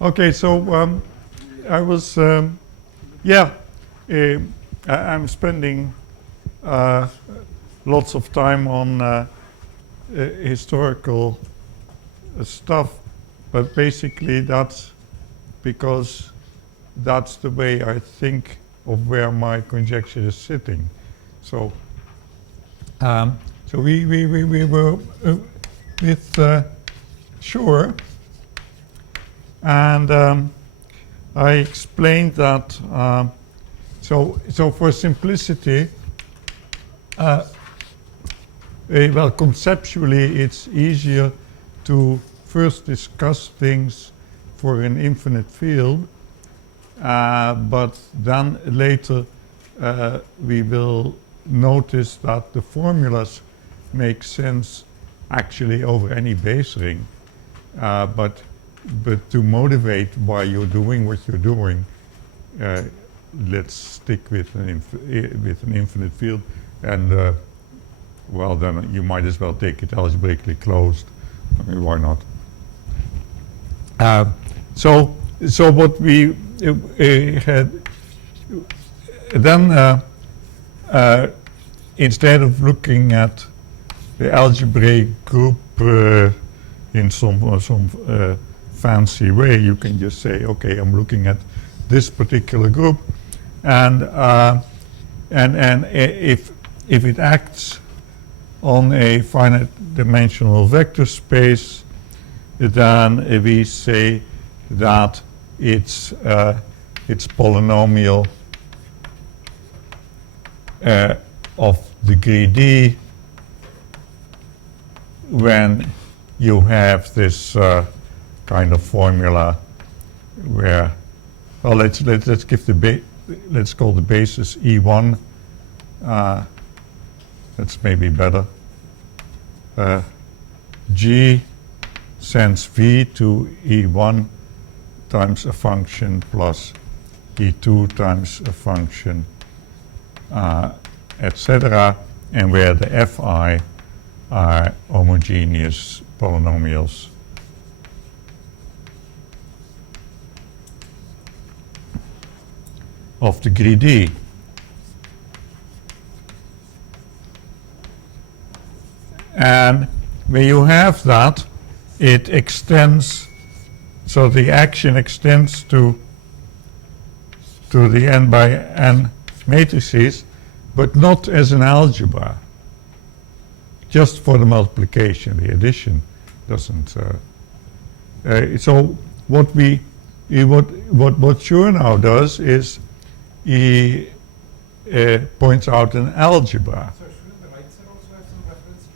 Okay, so I was, I'm spending lots of time on historical stuff, but basically that's because that's the way I think of where my conjecture is sitting. So, we were with Shore, and I explained that. So for simplicity, well, conceptually, it's easier to first discuss things for an infinite field, but then later we will notice that the formulas make sense actually over any base ring, but to motivate why you're doing what you're doing, let's stick with an infinite field, and well, then you might as well take it algebraically closed. I mean, why not? So what we had then, instead of looking at the algebraic group in some fancy way, you can just say, okay, I'm looking at this particular group, and if it acts on a finite dimensional vector space, then we say that it's polynomial of degree d when you have this kind of formula where, well, let's give let's call the basis E1. That's maybe better. G sends V to E1 times a function plus E2 times a function, etc., and where the Fi are homogeneous polynomials. Of degree d. And when you have that, it extends, so the action extends to the n by n matrices, but not as an algebra, just for the multiplication. The addition doesn't. So what Shore now does is he points out an algebra. So shouldn't the right side also have some reference to V?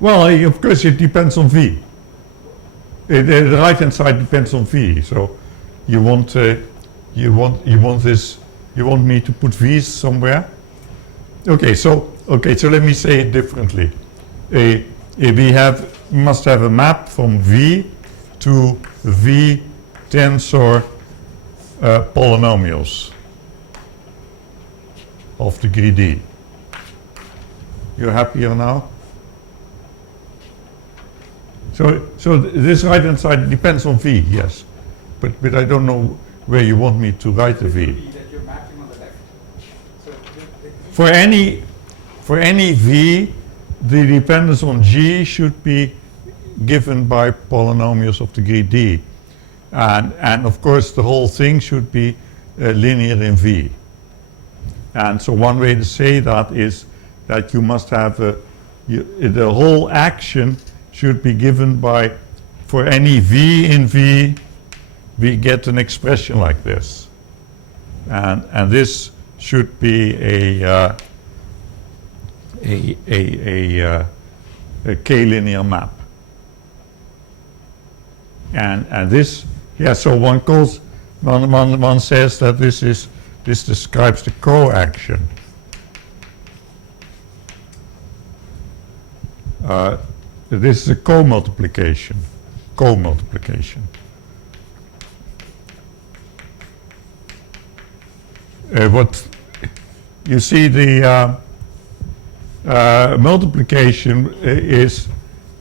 Well, of course, it depends on V. The right-hand side depends on V. So you want me to put V's somewhere? Okay, so let me say it differently. We must have a map from V to V tensor polynomials of degree d. You're happier now? So this right-hand side depends on V, yes, but I don't know where you want me to write the V. That you're mapping on the left. So For any V, the dependence on G should be given by polynomials of degree d. And of course, the whole thing should be linear in V. And so one way to say that is that you must have the whole action should be given by, for any V in V, we get an expression like this. And this should be a k-linear map. And this, yeah, so one says that this describes the co-action. This is a co-multiplication. What you see, the multiplication is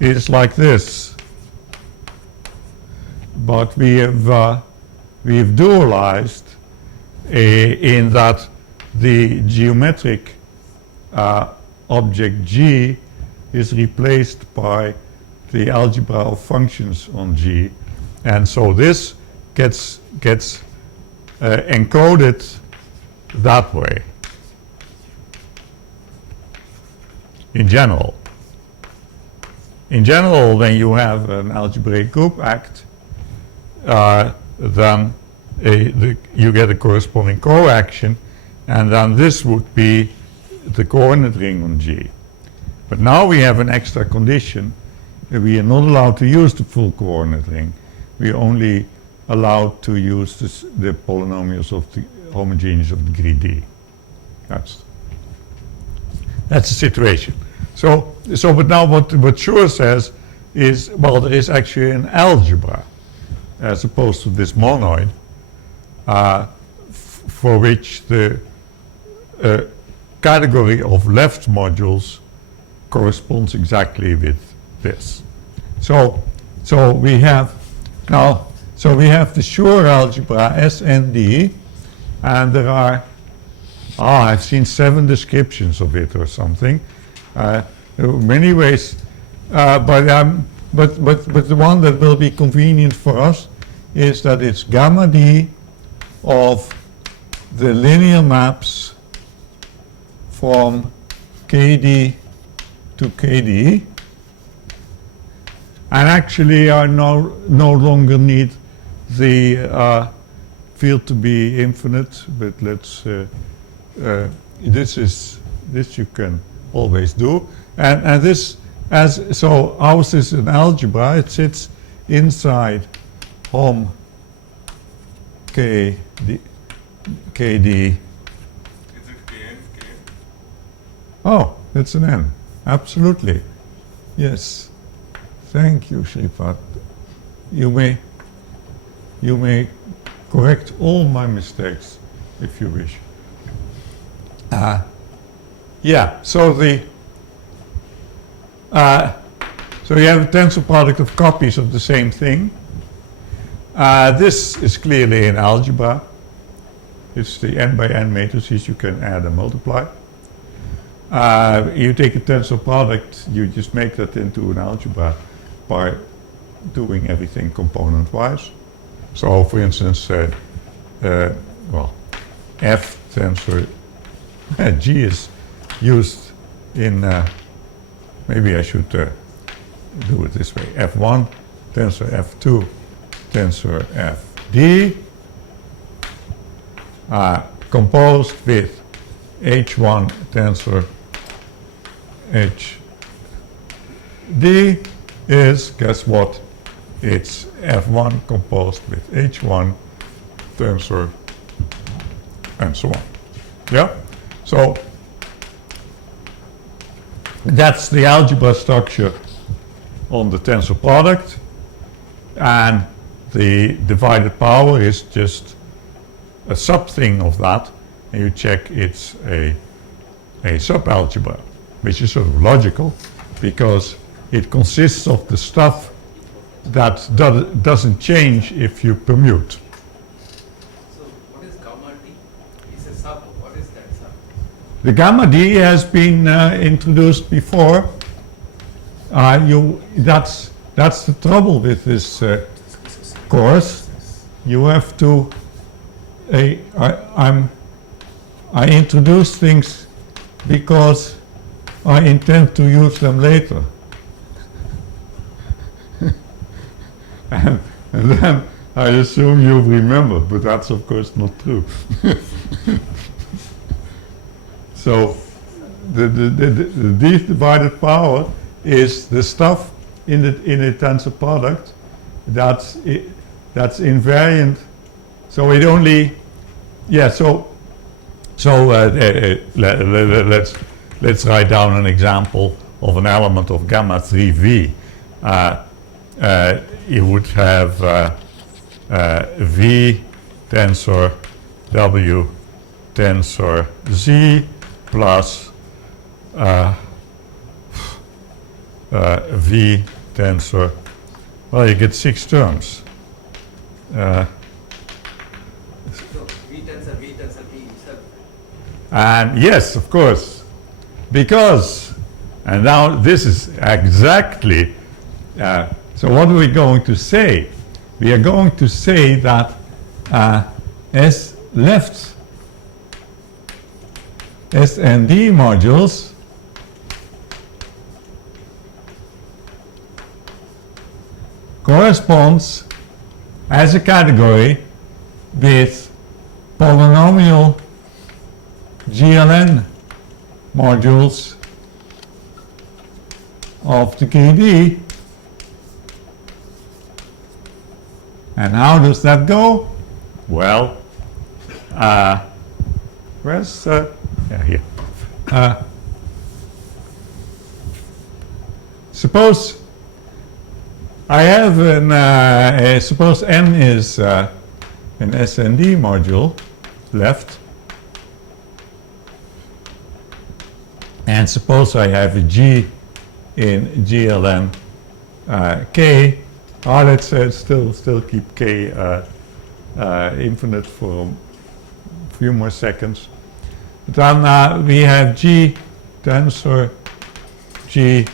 is like this, but we have dualized in that the geometric object G is replaced by the algebra of functions on G, and so this gets encoded that way in general. In general, when you have an algebraic group act, then you get a corresponding co-action, and then this would be the coordinate ring on G. But now we have an extra condition. We are not allowed to use the full coordinate ring. We are only allowed to use the polynomials of the homogeneous of degree D. That's the situation. So but now what Schur says is, well, there is actually an algebra as opposed to this monoid for which the category of left modules corresponds exactly with this. So we have now, we have the Schur algebra SND, and there are, I've seen 7 descriptions of it or something. There are many ways, but the one that will be convenient for us is that it's gamma D of the linear maps from KD to KD, and actually I no longer need the field to be infinite, but let's this you can always do, and this so ours is an algebra. It sits inside hom KD. Is it KN? Oh, it's an N. Absolutely. Yes. Thank you, Shripad. You may correct all my mistakes if you wish. Yeah, so so you have a tensor product of copies of the same thing. This is clearly an algebra. It's the n by n matrices you can add and multiply. You take a tensor product, you just make that into an algebra by doing everything component-wise. So, for instance, well, F tensor G is used in, maybe I should do it this way, F1 tensor F2 tensor Fd, composed with H1 tensor Hd is, guess what, it's F1 composed with H1 tensor and so on. Yeah? So that's the algebra structure on the tensor product, and the divided power is just a sub-thing of that, and you check it's a sub-algebra, which is sort of logical because it consists of the stuff that doesn't change if you permute. So what is gamma D? It's a sub. What is that sub? The gamma D has been introduced before. That's the trouble with this course. You have to. I introduce things because I intend to use them later. and then I assume you've remembered, but that's of course not true. So the D divided power is the stuff in a tensor product that's invariant. So it only, yeah. So let's write down an example of an element of gamma 3v. You would have v tensor w tensor z plus v tensor, well, you get 6 terms. So V tensor V itself. And yes, of course, because, and now this is exactly, so what are we going to say? We are going to say that S left SND modules corresponds as a category with polynomial GLN modules of degree D. And how does that go? Well, where's, yeah, here. Suppose I have an, suppose N is an SND module left, and suppose I have a G in GLN K. Let's still keep K infinite for a few more seconds. Then we have G tensor G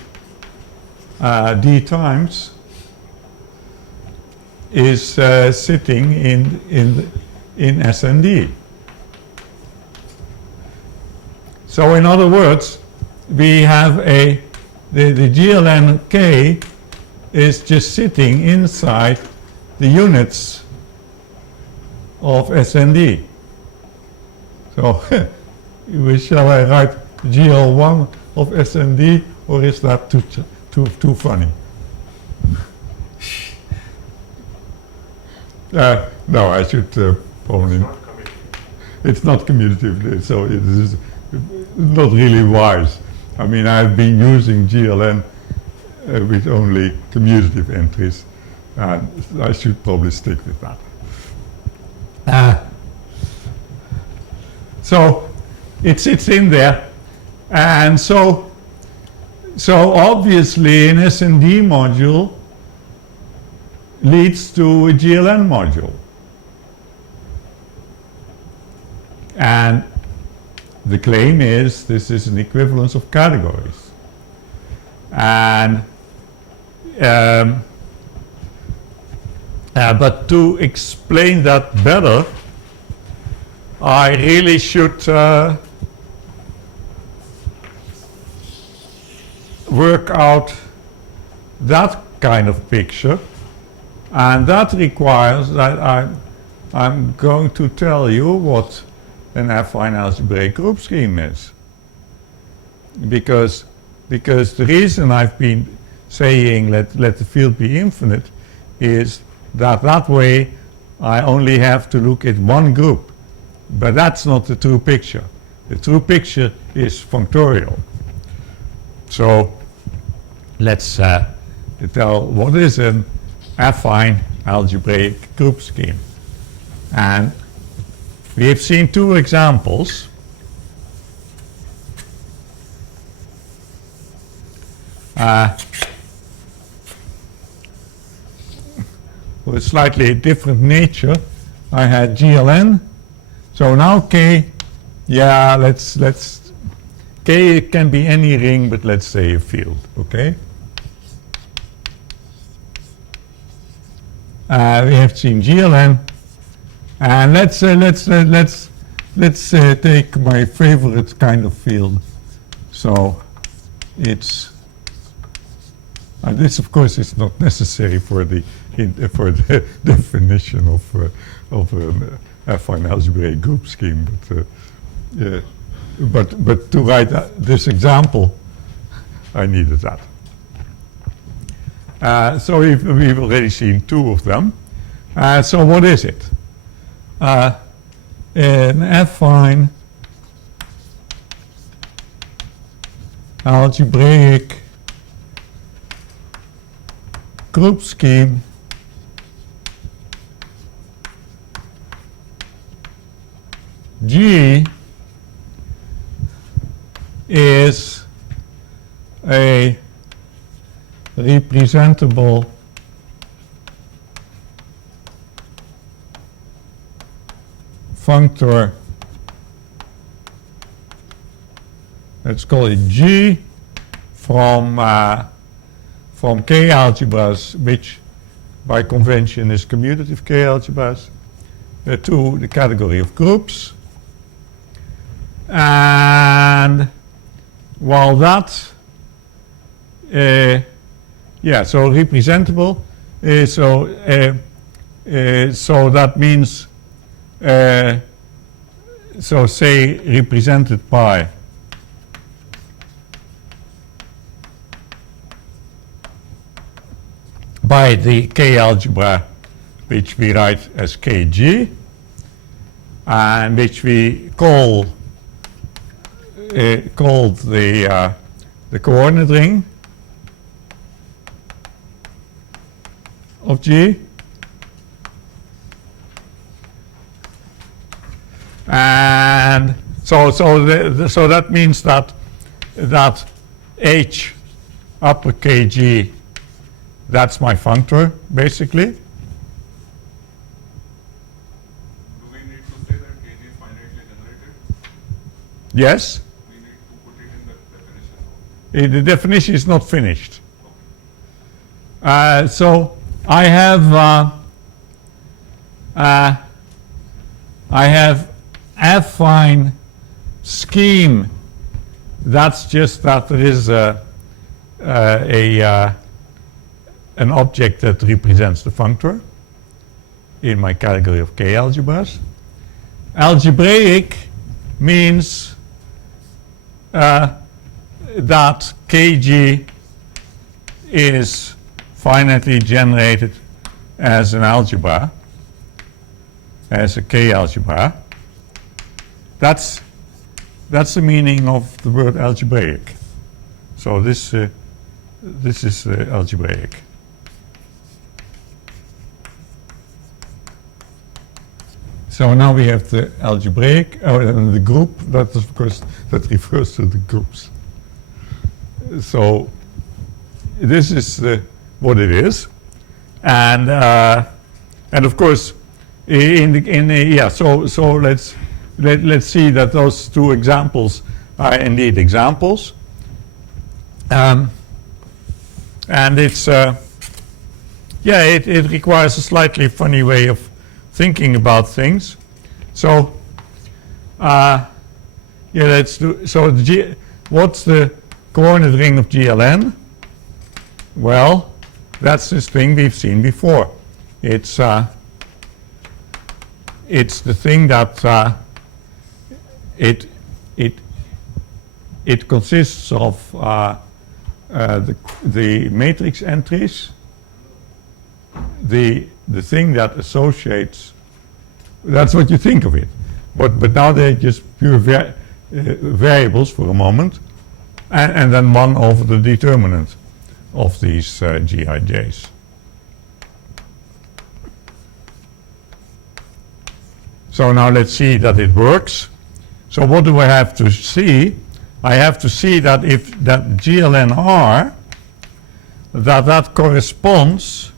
D times is sitting in SND. So in other words, we have the GLN K is just sitting inside the units of SND. So shall I write GL1 of SND, or is that too funny? No, I should probably. It's not commutative, so it is not really wise. I mean, I've been using GLN with only commutative entries, and I should probably stick with that. So it sits in there, and so obviously an SND module leads to a GLN module. And the claim is this is an equivalence of categories. And but to explain that better, I really should work out that kind of picture. And that requires that I'm going to tell you what an affine algebraic group scheme is. Because the reason I've been saying let the field be infinite is that way I only have to look at one group. But that's not the true picture. The true picture is functorial. So let's tell what is an affine algebraic group scheme. And we have seen two examples. With a slightly different nature. I had GLN. So now K, yeah, let's K can be any ring, but let's say a field, okay? We have seen GLN, and let's take my favorite kind of field. So it's this, of course, is not necessary for the definition of an affine algebraic group scheme, but to write this example, I needed that. So we've already seen two of them. So what is it? An affine algebraic group scheme G is a representation representable functor, let's call it G, from K algebras, which by convention is commutative K algebras, to the category of groups. And while that, so representable, so that means, so say represented by the K algebra, which we write as Kg, and which we called the coordinate ring of G. And so that means that H upper Kg, that's my functor, basically. Do we need to say that Kg is finitely generated? Yes. We need to put it in the definition. The definition is not finished. So I have affine scheme. That's just that there is an object that represents the functor in my category of K algebras. Algebraic means that Kg is finitely generated as an algebra, as a K algebra. That's the meaning of the word algebraic. So this is algebraic. So now we have the algebraic, and the group, that is of course, that refers to the groups. So this is what it is. And of course, so let's see that those two examples are indeed examples. And it's, it requires a slightly funny way of thinking about things. So, let's do, so what's the coordinate ring of GLN? Well, that's this thing we've seen before. It's the thing that it consists of the matrix entries, the thing that associates. That's what you think of it, but now they're just pure variables for a moment, and then 1 over the determinant of these GIJs. So now let's see that it works. So what do I have to see? I have to see that if that GLNR, that corresponds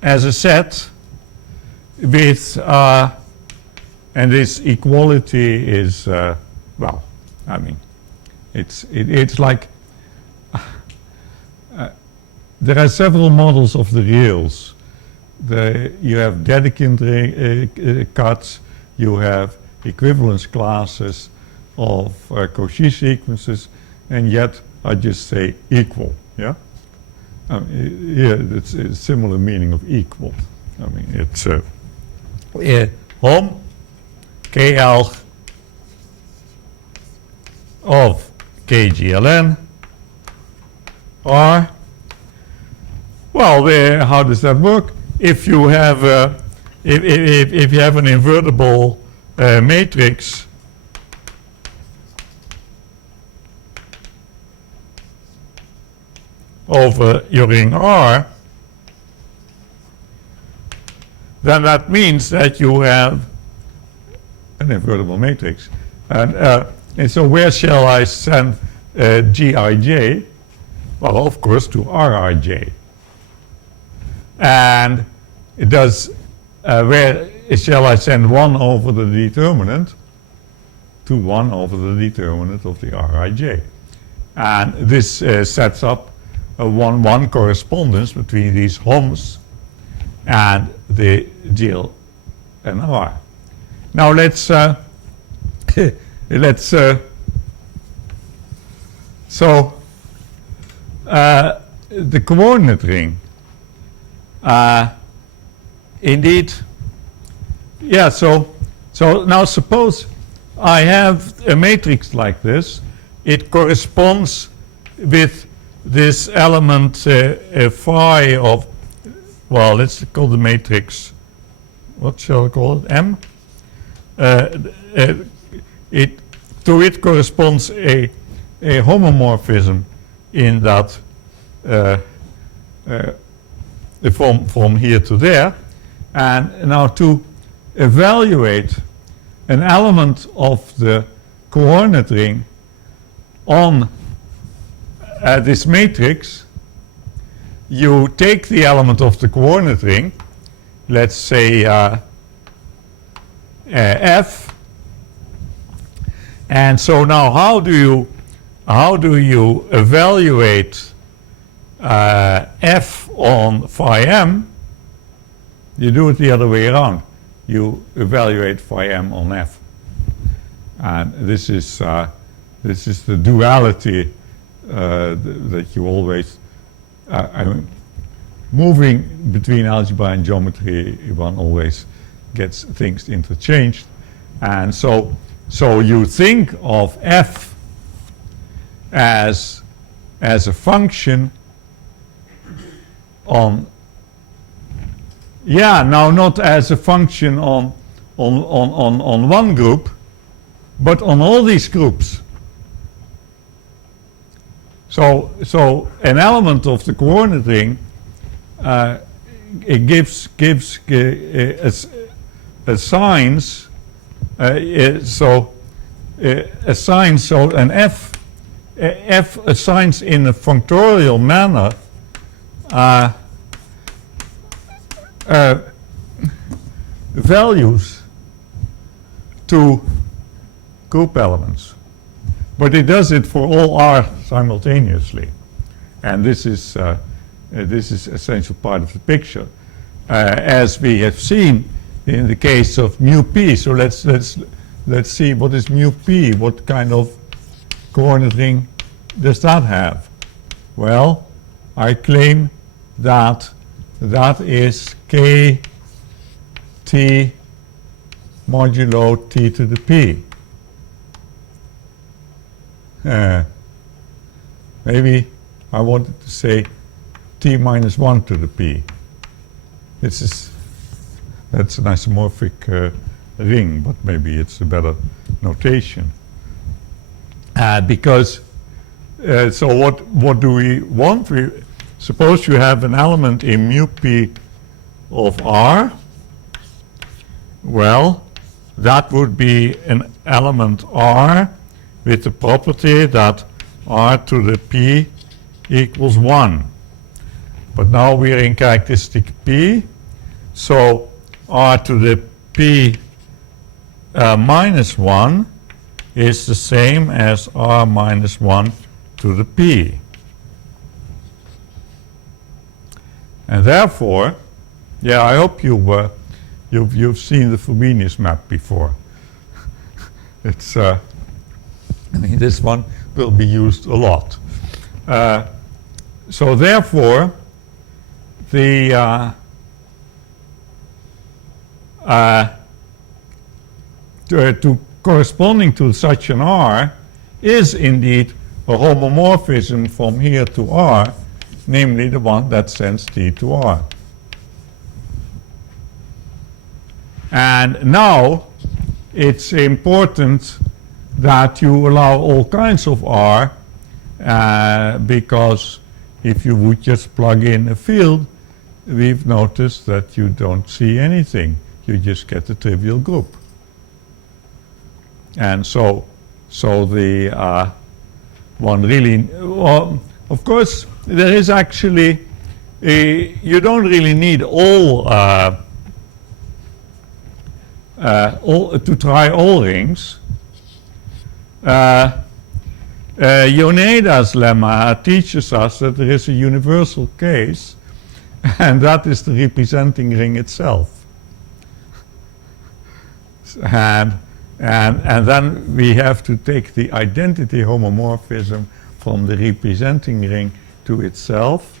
as a set with, and this equality is, well, I mean, it's like, there are several models of the reals. You have Dedekind cuts, you have equivalence classes of Cauchy sequences, and yet I just say equal, yeah? It's a similar meaning of equal. I mean, it's hom KL of KGLN R. Well, how does that work? If you have if you have an invertible matrix over your ring R, then that means that you have an invertible matrix. And so where shall I send Gij? Well, of course, to Rij. And it does, where shall I send 1 over the determinant to 1 over the determinant of the Rij. And this sets up a 1-1 correspondence between these HOMs and the GL and R. Now let's the coordinate ring, indeed, yeah, so now suppose I have a matrix like this. It corresponds with this element phi of, well, let's call the matrix, what shall I call it, M? To it corresponds a homomorphism in that from here to there. And now to evaluate an element of the coordinate ring on this matrix, you take the element of the coordinate ring, let's say F, and so now how do you evaluate F on phi m? You do it the other way around. You evaluate phi m on F, and this is the duality that you always. I mean, moving between algebra and geometry, one always gets things interchanged, and so you think of F as a function on, yeah, now not as a function on one group, but on all these groups. So an element of the coordinate ring it assigns so an F assigns in a functorial manner values to group elements, but it does it for all R simultaneously, and this is essential part of the picture, as we have seen in the case of mu p. So let's see what is mu p. What kind of coordinate ring does that have? Well, I claim that that is k t modulo t to the p. Maybe I wanted to say t minus 1 to the p. That's an isomorphic ring, but maybe it's a better notation. Because so what do we want? Suppose you have an element in mu p of R. Well, that would be an element R with the property that R to the p equals 1. But now we are in characteristic p, so R to the p minus 1 is the same as R minus 1 to the p. And therefore, yeah, I hope you've seen the Frobenius map before. It's I mean, this one will be used a lot. So therefore, the to corresponding to such an R is indeed a homomorphism from here to R, namely the one that sends T to R. And now it's important that you allow all kinds of R, because if you would just plug in a field, we've noticed that you don't see anything. You just get a trivial group. And so the one really, well, of course, there is actually you don't really need all to try all rings. Yoneda's lemma teaches us that there is a universal case, and that is the representing ring itself. And then we have to take the identity homomorphism from the representing ring to itself.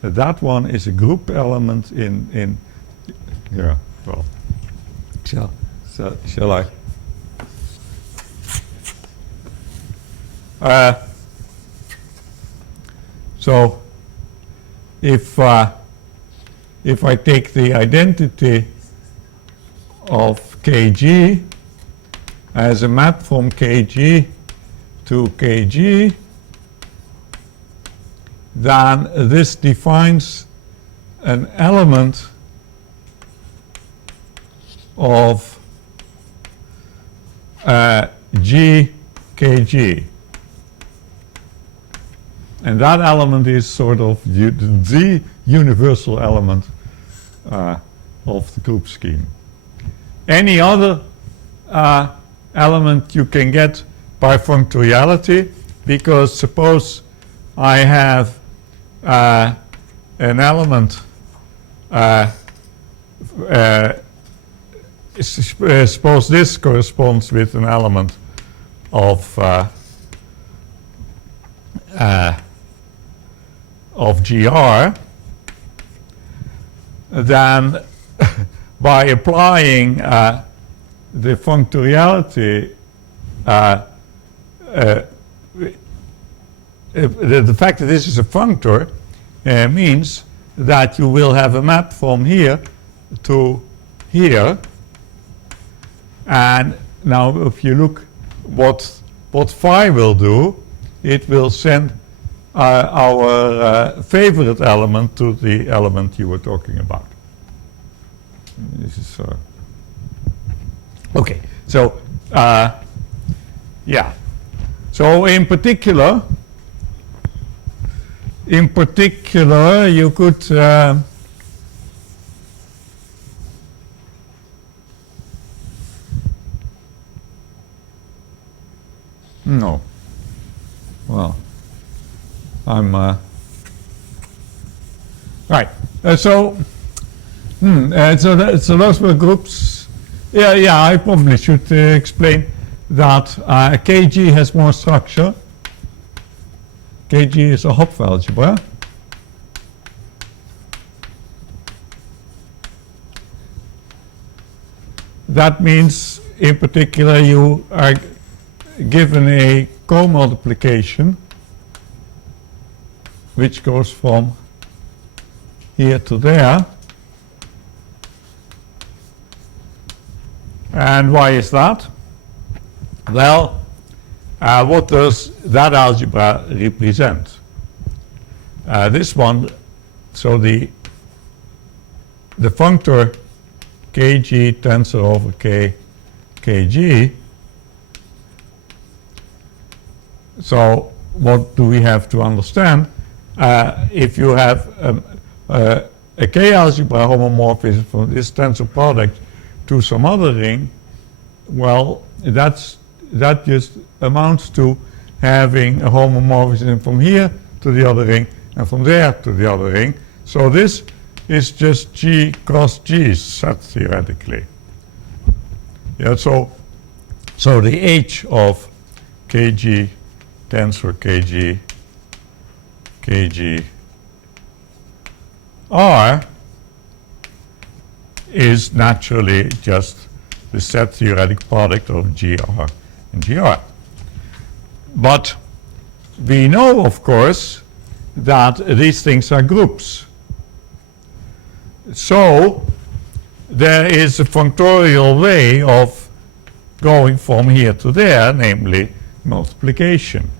That one is a group element in yeah, well, shall I? So if I take the identity of Kg as a map from Kg to Kg, then this defines an element of G Kg. And that element is sort of the universal element of the group scheme. Any other element you can get by functoriality, because suppose I have an element, suppose this corresponds with an element of GR, then by applying the functoriality, the fact that this is a functor means that you will have a map from here to here. And now if you look what phi will do, it will send our favorite element to the element you were talking about. This is okay. So yeah. So in particular, you could no. Well, I'm right. So those were groups. Yeah. I probably should explain that Kg has more structure. Kg is a Hopf algebra. That means, in particular, you are given a co-multiplication which goes from here to there. And why is that? Well, what does that algebra represent? This one, so the functor Kg tensor over Kg. So what do we have to understand? If you have a K-algebra homomorphism from this tensor product to some other ring, well, that just amounts to having a homomorphism from here to the other ring and from there to the other ring. So this is just G cross G set theoretically. Yeah, so the H of Kg tensor Kg R is naturally just the set theoretic product of GR and GR. But we know, of course, that these things are groups. So there is a functorial way of going from here to there, namely multiplication.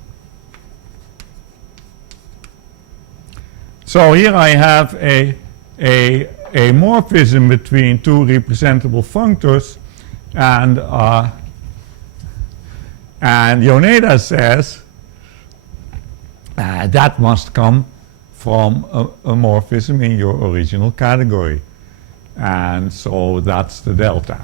So here I have a morphism between two representable functors, and Yoneda says that must come from a morphism in your original category. And so that's the delta.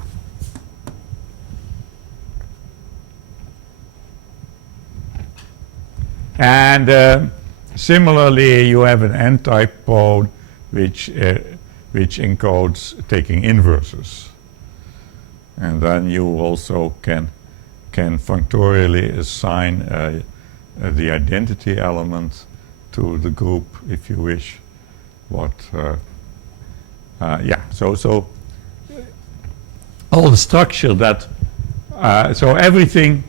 And similarly, you have an n-type pole which encodes taking inverses. And then you also can functorially assign the identity element to the group if you wish. So all the structure that so everything.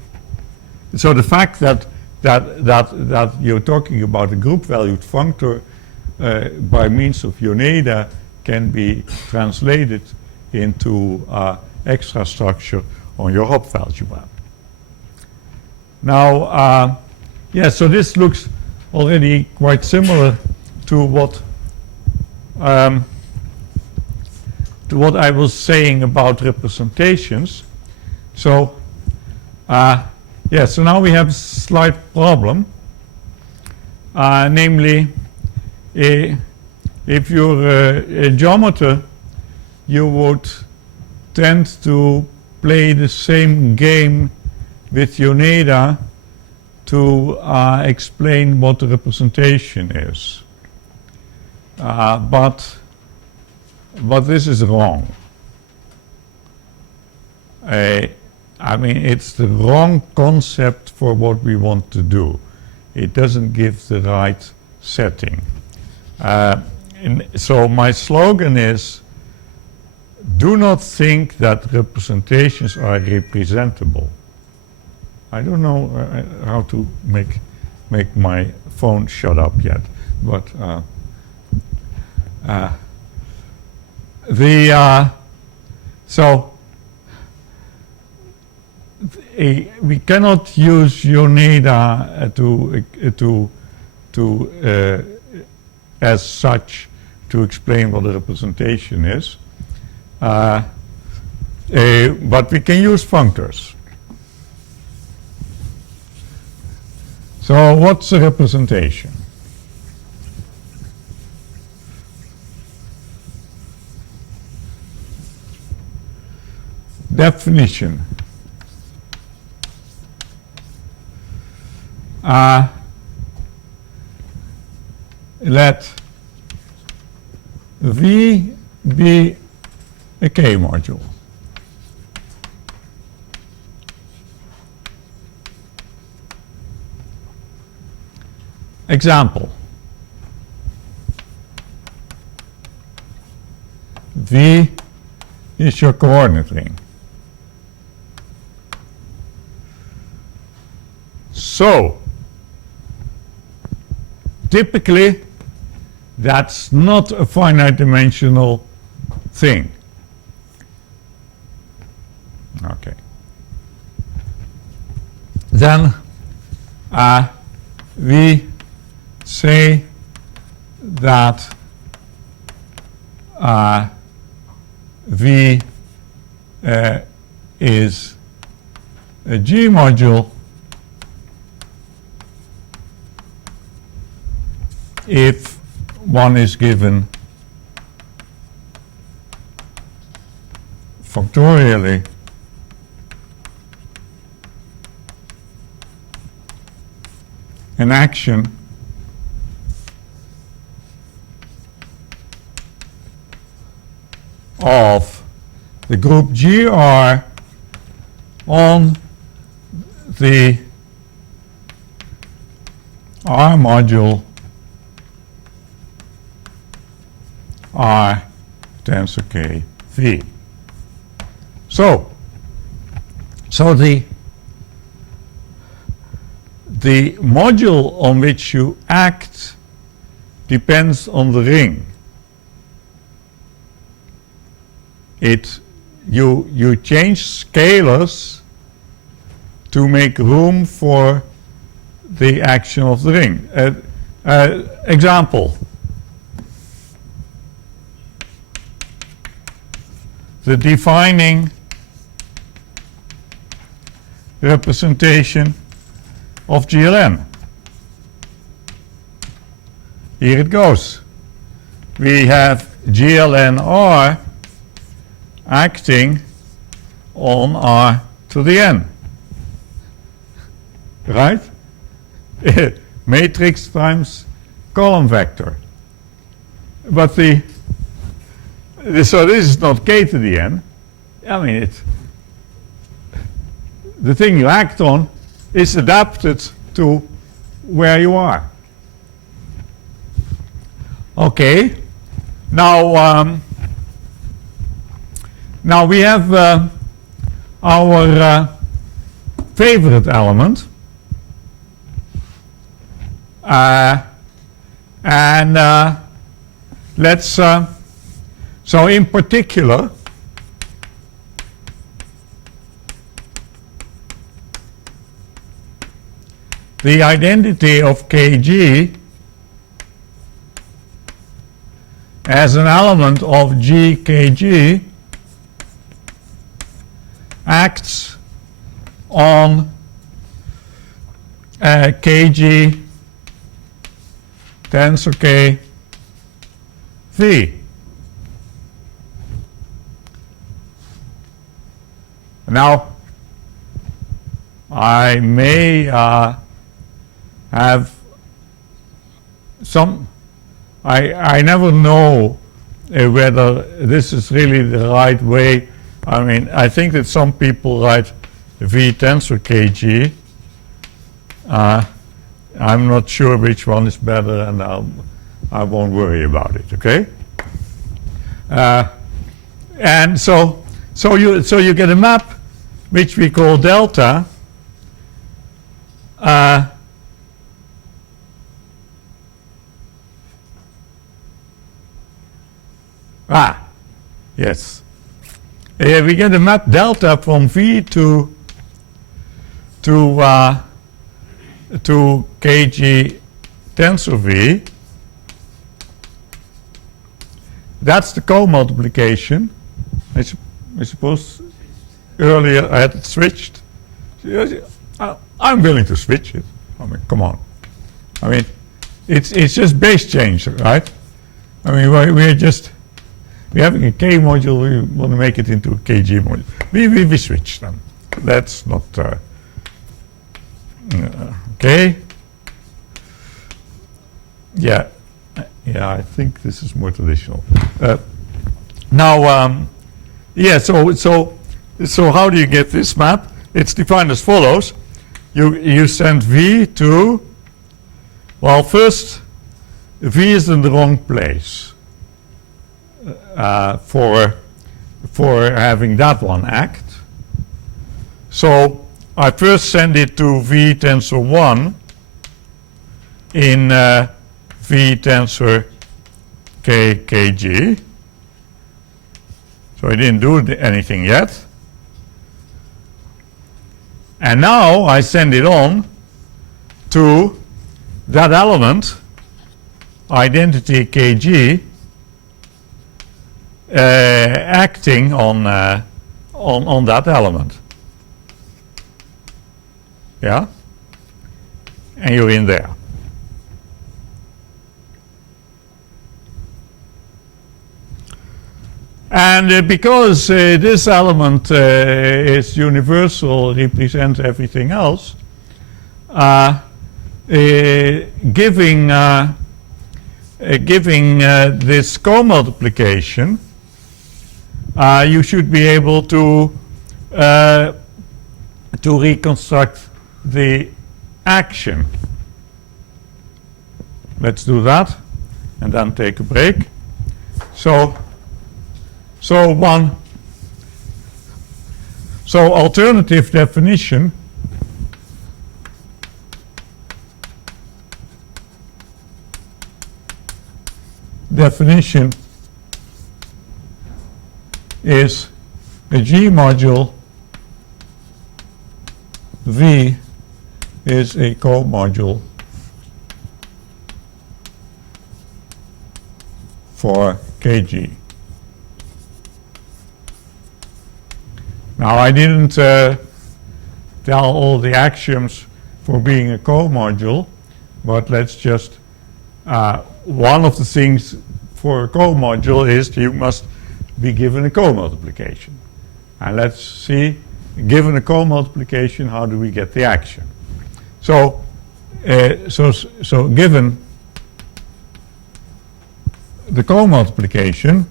So the fact that you're talking about a group valued functor by means of Yoneda can be translated into extra structure on your Hopf algebra. Now, so this looks already quite similar to what I was saying about representations. So, so now we have a slight problem, namely, if you're a geometer, you would tend to play the same game with Yoneda to explain what the representation is. But this is wrong. I mean, it's the wrong concept for what we want to do. It doesn't give the right setting. So my slogan is, do not think that representations are representable. I don't know how to make my phone shut up yet, but we cannot use Yoneda as such to explain what a representation is, but we can use functors. So what's a representation? Definition. Let V be a K module. Example. V is your coordinate ring. So, typically, that's not a finite dimensional thing. Okay. Then we say that V is a G module if one is given factorially an action of the group GR on the R module R tensor K V. So the module on which you act depends on the ring. You change scalars to make room for the action of the ring. Example. The defining representation of GLN here it goes. We have GLN-R acting on R to the n. Right? Matrix times column vector. But so this is not k to the n. I mean, it's the thing you act on is adapted to where you are. Okay. Now we have our favorite element. And let's, so in particular, the identity of Kg as an element of GKG acts on Kg tensor K V. Now, I may have some, I never know whether this is really the right way. I mean, I think that some people write V tensor Kg. I'm not sure which one is better, and I won't worry about it, okay? And so you get a map which we call delta. Yes. We get a map delta from V to Kg tensor V. That's the co-multiplication. I suppose earlier I had it switched. I'm willing to switch it. I mean, come on. I mean, it's just base change, right? I mean, we're having a K module, we want to make it into a Kg module. We switch them. That's not, okay. Yeah, I think this is more traditional. Now, yeah, so how do you get this map? It's defined as follows. You send V to, well, first, V is in the wrong place for having that one act. So I first send it to V tensor 1 in V tensor Kg. So I didn't do anything yet. And now I send it on to that element, identity Kg, acting on that element. Yeah? And you're in there. And because this element is universal, represents everything else, giving this co-multiplication, you should be able to reconstruct the action. Let's do that, and then take a break. So alternative definition is a G module V is a co-module for Kg. Now I didn't tell all the axioms for being a co-module, but let's just one of the things for a co-module is you must be given a co-multiplication. And let's see, given a co-multiplication, how do we get the action? So, so given the co-multiplication,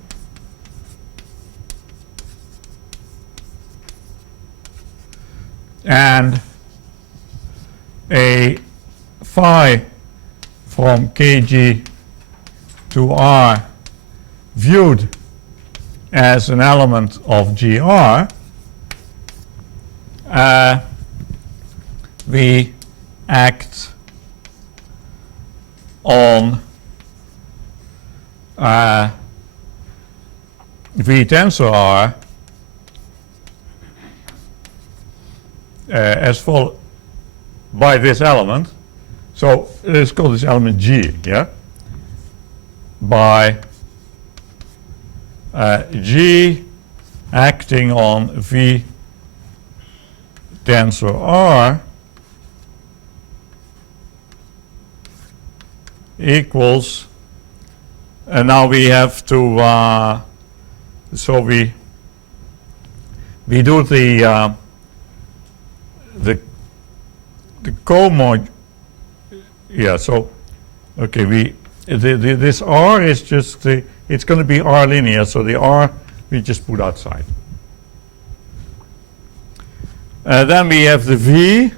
and a phi from kg to r viewed as an element of GR, we act on V tensor R as follows by this element. So let's call this element G, yeah? By G acting on V tensor R equals, and now we have to, so we do the co-mod, yeah, so, okay, this R is just, it's going to be R linear, so the R we just put outside. Then we have the V,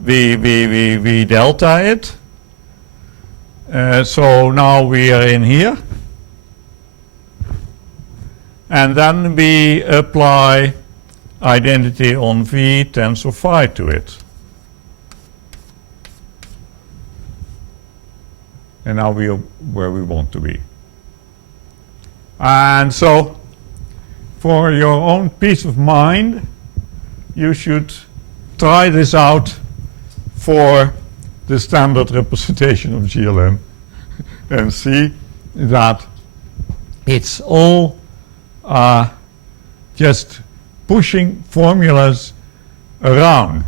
we delta it. So now we are in here. And then we apply identity on V tensor phi to it. And now we are where we want to be. And so, for your own peace of mind, you should try this out for the standard representation of GLM and see that it's all just pushing formulas around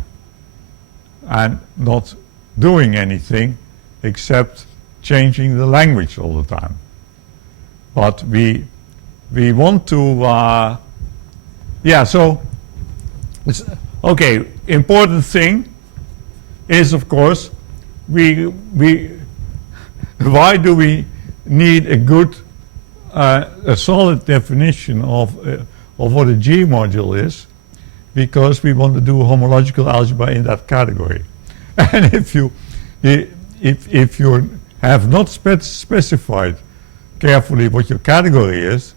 and not doing anything except changing the language all the time. But we want to, yeah, so, it's, okay, important thing is, of course, why do we need a good, a solid definition of what a G module is? Because we want to do homological algebra in that category. And if you have not specified carefully what your category is,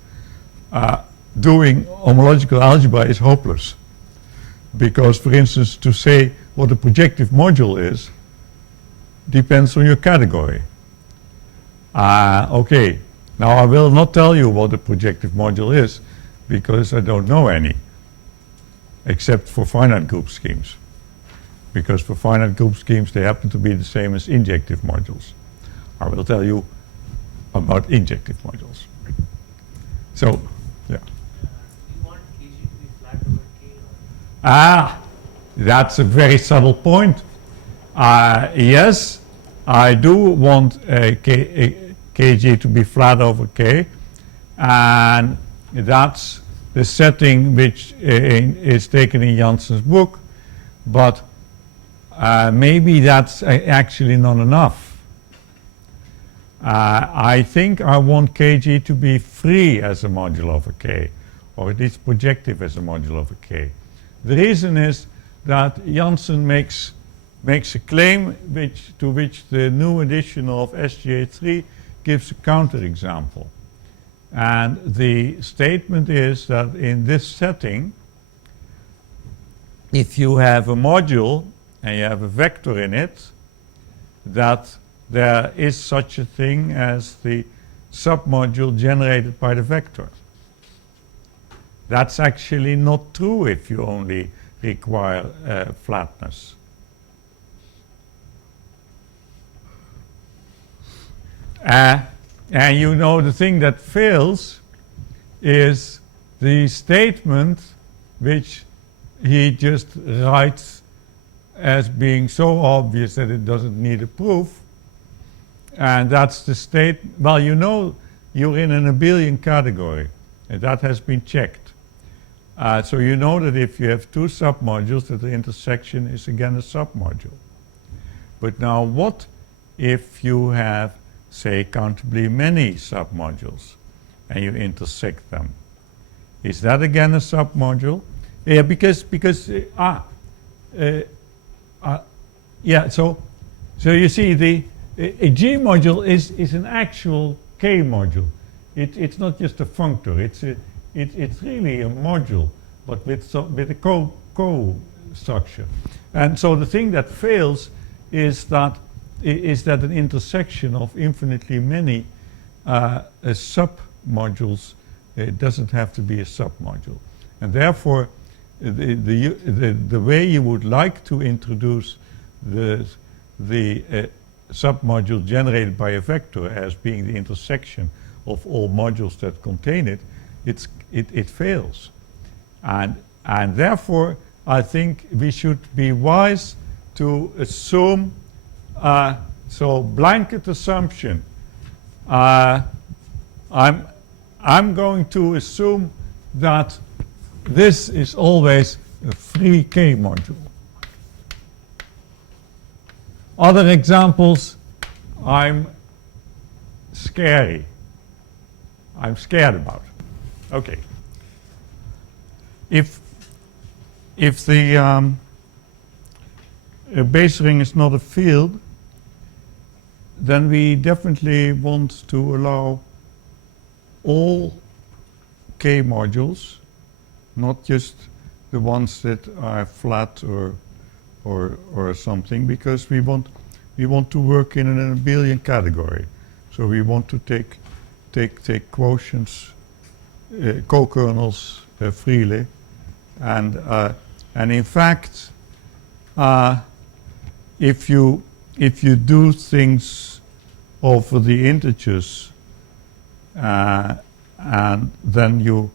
doing homological algebra is hopeless. Because, for instance, to say what a projective module is depends on your category. Okay, now I will not tell you what a projective module is because I don't know any, except for finite group schemes. Because for finite group schemes they happen to be the same as injective modules. I will tell you about injective modules. So, yeah. Do you want KG to be flat over K? Or? That's a very subtle point. Yes, I do want kg to be flat over k, and that's the setting which is taken in Janssen's book, but maybe that's actually not enough. I think I want kg to be free as a modulo over k, or at least projective as a modulo over k. The reason is that Janssen makes a claim to which the new edition of SGA3 gives a counterexample. And the statement is that in this setting, if you have a module and you have a vector in it, that there is such a thing as the submodule generated by the vector. That's actually not true if you only require flatness. And you know, the thing that fails is the statement which he just writes as being so obvious that it doesn't need a proof. And that's the state. Well, you know you're in an abelian category, and that has been checked. So you know that if you have two submodules, that the intersection is again a submodule. But now what if you have, say, countably many submodules and you intersect them? Is that again a submodule? Yeah, because yeah. So you see, a G module is an actual K module. It's not just a functor. It's really a module, but with a co structure. And so the thing that fails is that an intersection of infinitely many submodules. It doesn't have to be a submodule, and therefore the way you would like to introduce the submodule generated by a vector as being the intersection of all modules that contain it, it fails, and therefore I think we should be wise to assume. So blanket assumption. I'm going to assume that this is always a free K module. Other examples, I'm scared about. Okay. If the base ring is not a field, then we definitely want to allow all K modules, not just the ones that are flat or something, because we want to work in an abelian category. So we want to take quotients, co-kernels freely, and in fact, if you do things over the integers, and then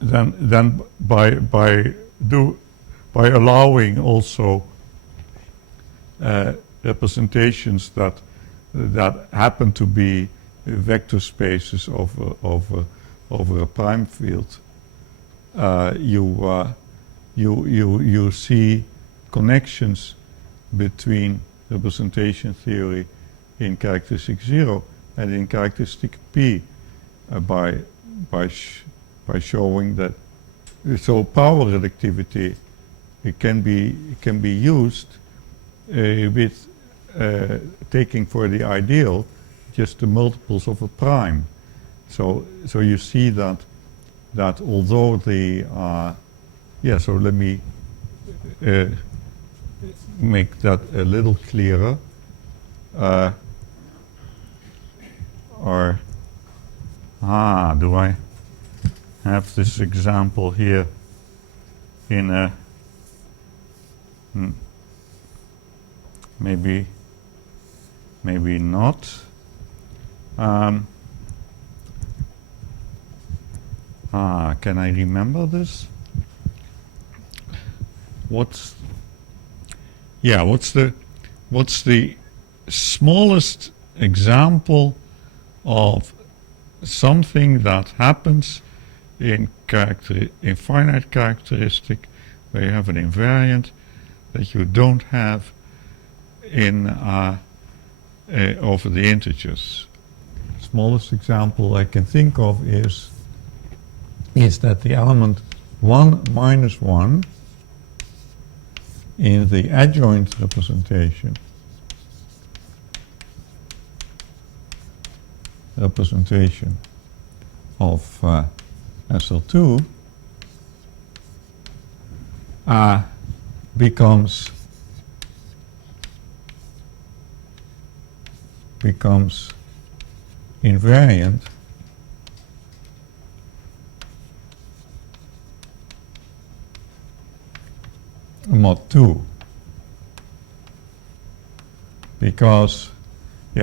then by allowing also representations that happen to be vector spaces over a prime field, you see connections between representation theory in characteristic 0 and in characteristic P by showing that so power relativity it can be used with taking for the ideal just the multiples of a prime. So you see that although the so let me make that a little clearer. Do I have this example here in a maybe not. Can I remember this? What's the smallest example of something that happens in finite characteristic where you have an invariant that you don't have in over the integers? Smallest example I can think of is that the element 1 minus 1 in the adjoint representation of SL2 becomes invariant mod 2, because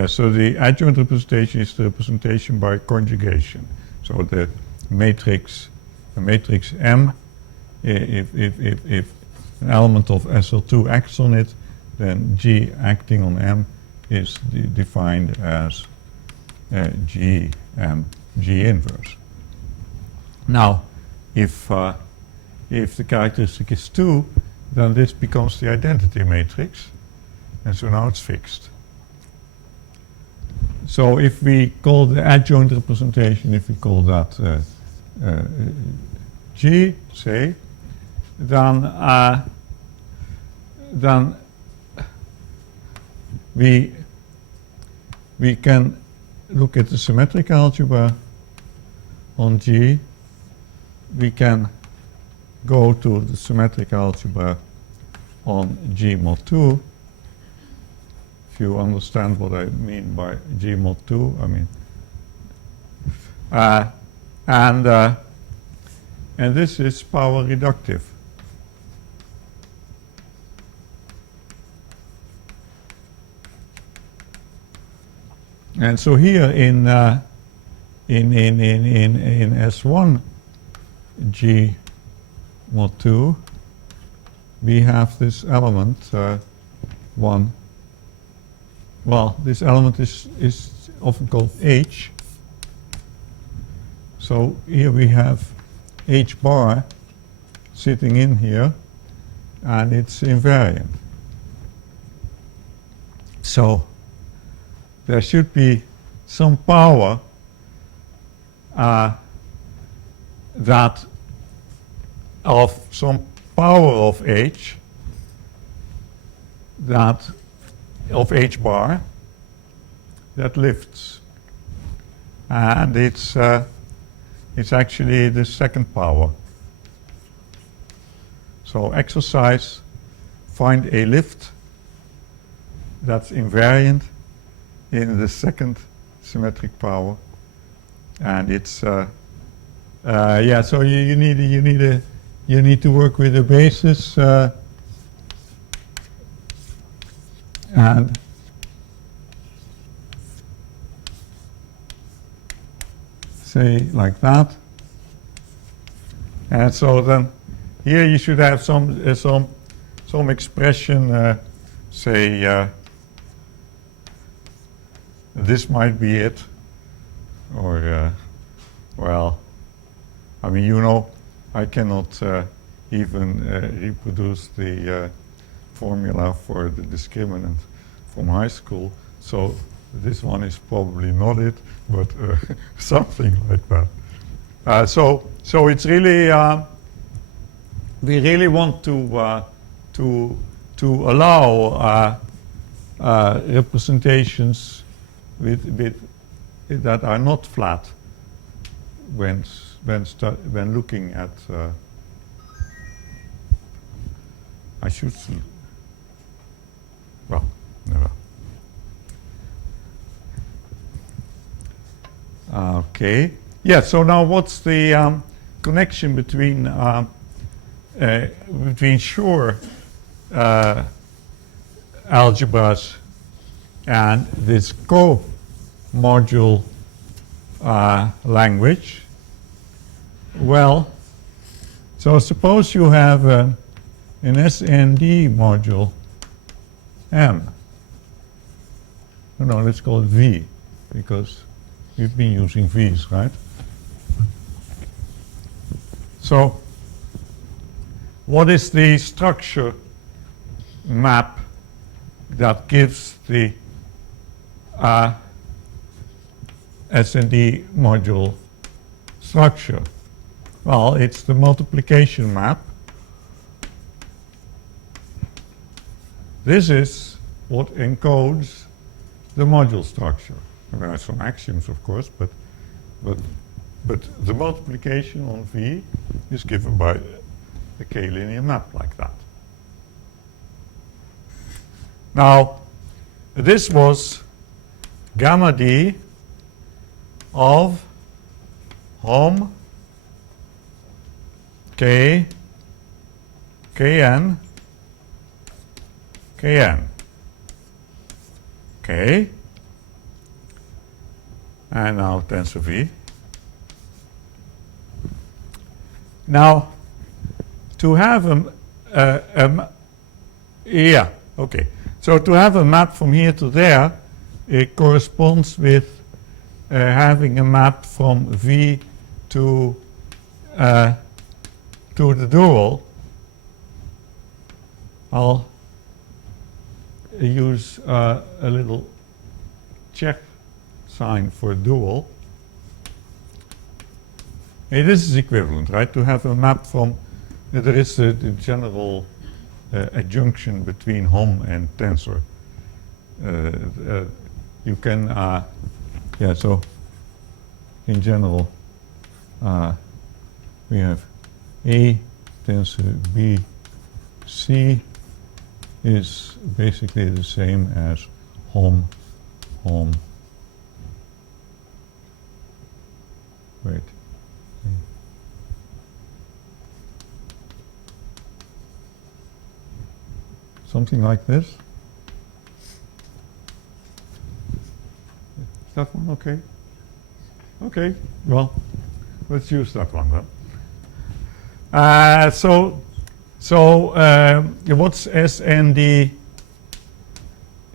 so the adjoint representation is the representation by conjugation. So the matrix M if an element of SL2 acts on it, then G acting on M is defined as G inverse. Now, if the characteristic is 2, then this becomes the identity matrix, and so now it's fixed. So if we call the adjoint representation, if we call that G, say, then we can look at the symmetric algebra on G. We can go to the symmetric algebra on G mod 2. If you understand what I mean by G mod 2, I mean, and this is power reductive. And so here in S1 G mod 2, we have this element 1. Well, this element is often called H. So here we have H bar sitting in here, and it's invariant. So there should be some power that of some power of H that of H bar that lifts, and it's actually the second power. So exercise, find a lift that's invariant in the second symmetric power, and it's yeah. So you need to work with a basis and say like that, and so then here you should have some expression. Say this might be it, or well, I mean, you know, I cannot even reproduce the formula for the discriminant from high school, so this one is probably not it, but something like that. So it's really we really want to allow representations with that are not flat when looking at. I should. Well, never. Okay. Yeah. So now, what's the connection between Schur algebras and this co-module language? Well, so suppose you have an SND module M. No, let's call it V, because we've been using V's, right? So what is the structure map that gives the SND module structure? Well, it's the multiplication map. This is what encodes the module structure. There are some axioms, of course, but the multiplication on V is given by a K-linear map like that. Now, this was gamma D of Hom K, Kn, Kn. Okay. And now tensor V. Now, to have yeah, okay. So to have a map from here to there, it corresponds with having a map from V to the dual. I'll use a little check sign for dual. Hey, this is equivalent, right? To have a map from, there is the general adjunction between Hom and tensor. You can, yeah, so in general, we have A tensor B C is basically the same as Hom. Wait. Something like this. Is that one okay? Okay, well, let's use that one then. So what's SND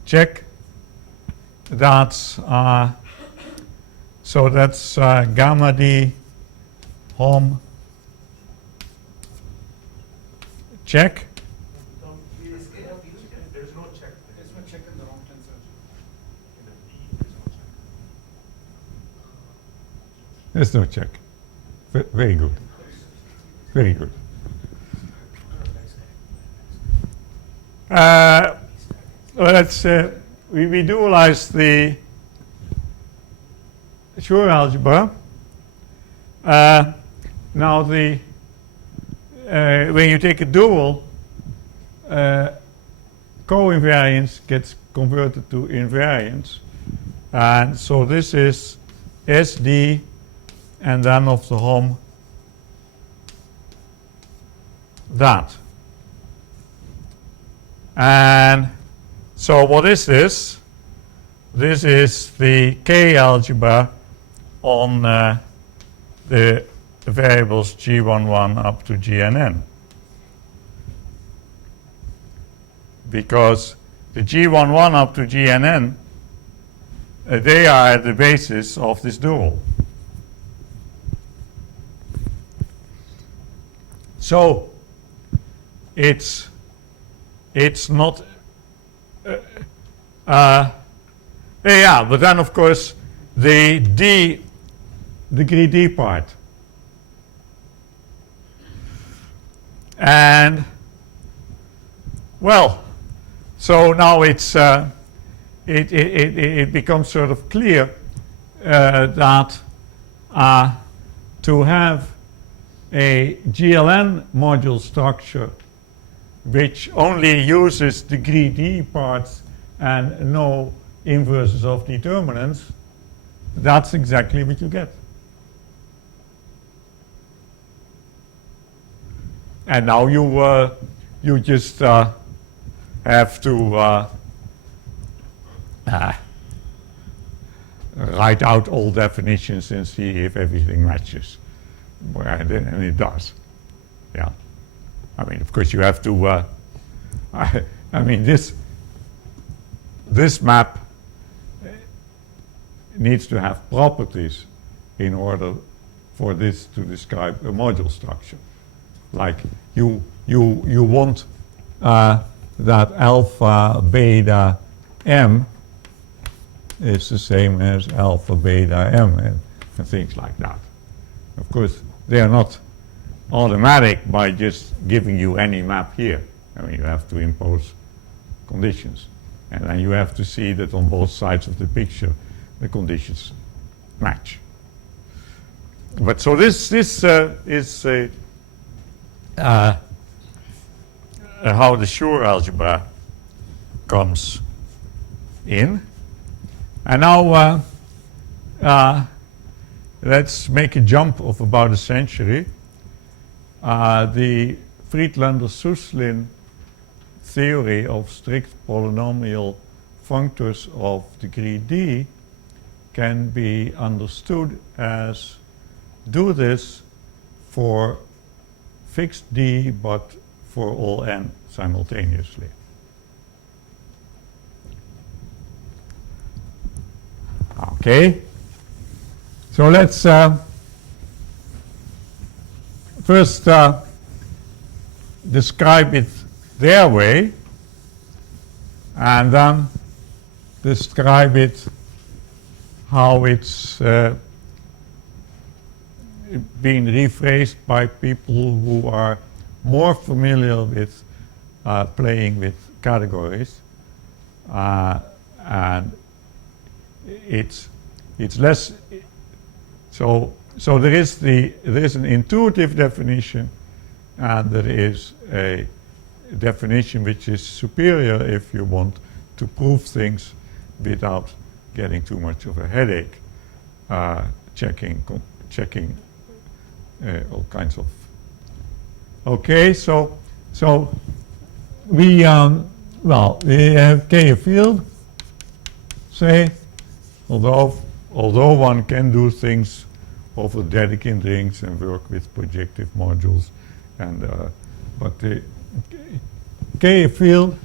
check? That's so that's gamma D Hom check. There's no check. There's no check in the wrong tensor. There's no check. Very good. Very good. Let's we dualize the Schur algebra. Now the when you take a dual, co-invariance gets converted to invariance, and so this is SD, and then of the Hom that. And so what is this? This is the K algebra on the variables G11 up to GNN. Because the G11 up to GNN, they are at the basis of this dual. So it's not yeah, but then of course the degree D part, and well, so now it's it becomes sort of clear that to have a GLN module structure which only uses degree D parts and no inverses of determinants, that's exactly what you get. And now you just have to write out all definitions and see if everything matches. And it does. Yeah. I mean, of course, you have to. I mean, this map needs to have properties in order for this to describe a module structure. Like you want that alpha beta m is the same as alpha beta m and things like that. Of course, they are not automatic by just giving you any map here. I mean, you have to impose conditions. And then you have to see that on both sides of the picture, the conditions match. But so this is how the Schur algebra comes in. And now let's make a jump of about a century. The Friedlander-Suslin theory of strict polynomial functors of degree D can be understood as do this for fixed D, but for all n simultaneously. Okay, so let's first describe it their way, and then describe it how it's being rephrased by people who are more familiar with playing with categories, and it's less. So there is an intuitive definition, and there is a definition which is superior if you want to prove things without getting too much of a headache, checking all kinds of. Okay, so we we have K a field. Say, although one can do things over Dedekind rings and work with projective modules, and but the K a field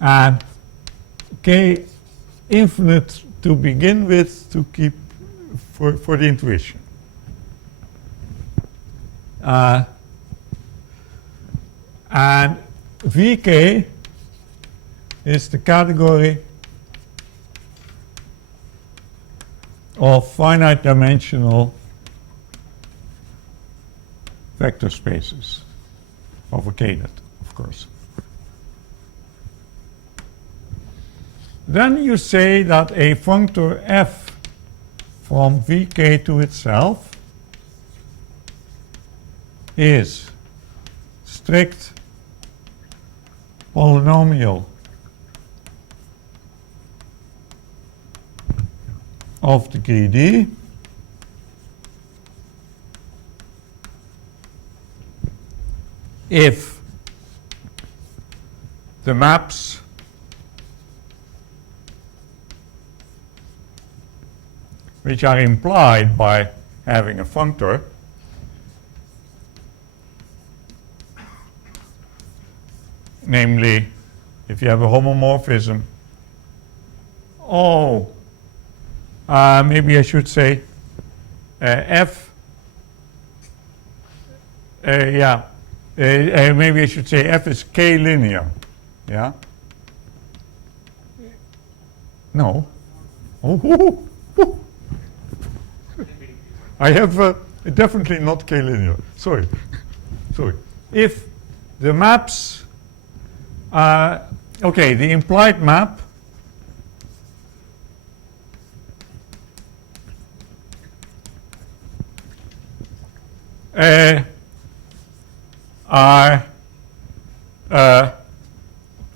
and K infinite to begin with to keep for the intuition. And Vk is the category of finite dimensional vector spaces over Knet, of course. Then you say that a functor f from Vk to itself is strict polynomial of degree d if the maps which are implied by having a functor namely, if you have a homomorphism, maybe I should say f, maybe I should say f is k linear, yeah? No. I have definitely not k linear, sorry. If the maps, okay, the implied map are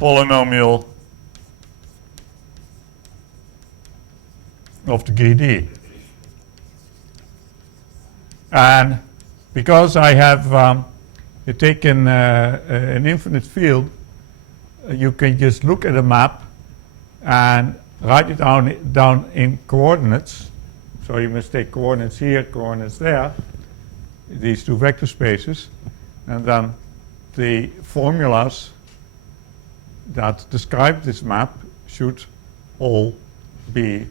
polynomial of degree d. And because I have taken an infinite field, you can just look at a map and write it down in coordinates. So you must take coordinates here, coordinates there, these two vector spaces, and then the formulas that describe this map should all be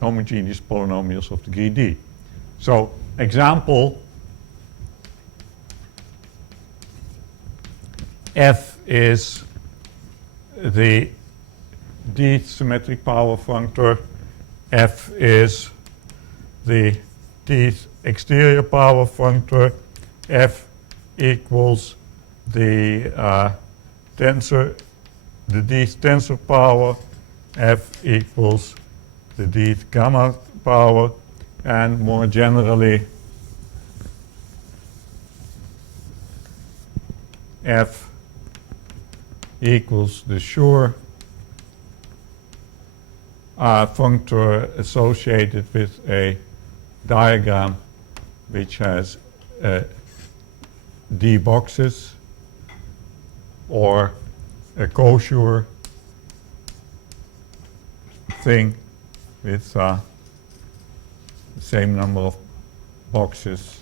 homogeneous polynomials of degree d. So example, f is the d symmetric power functor, f is the d exterior power functor, f equals the tensor, the d tensor power, f equals the d gamma power, and more generally f equals the Schur functor associated with a diagram which has d boxes, or a Cohomological thing with the same number of boxes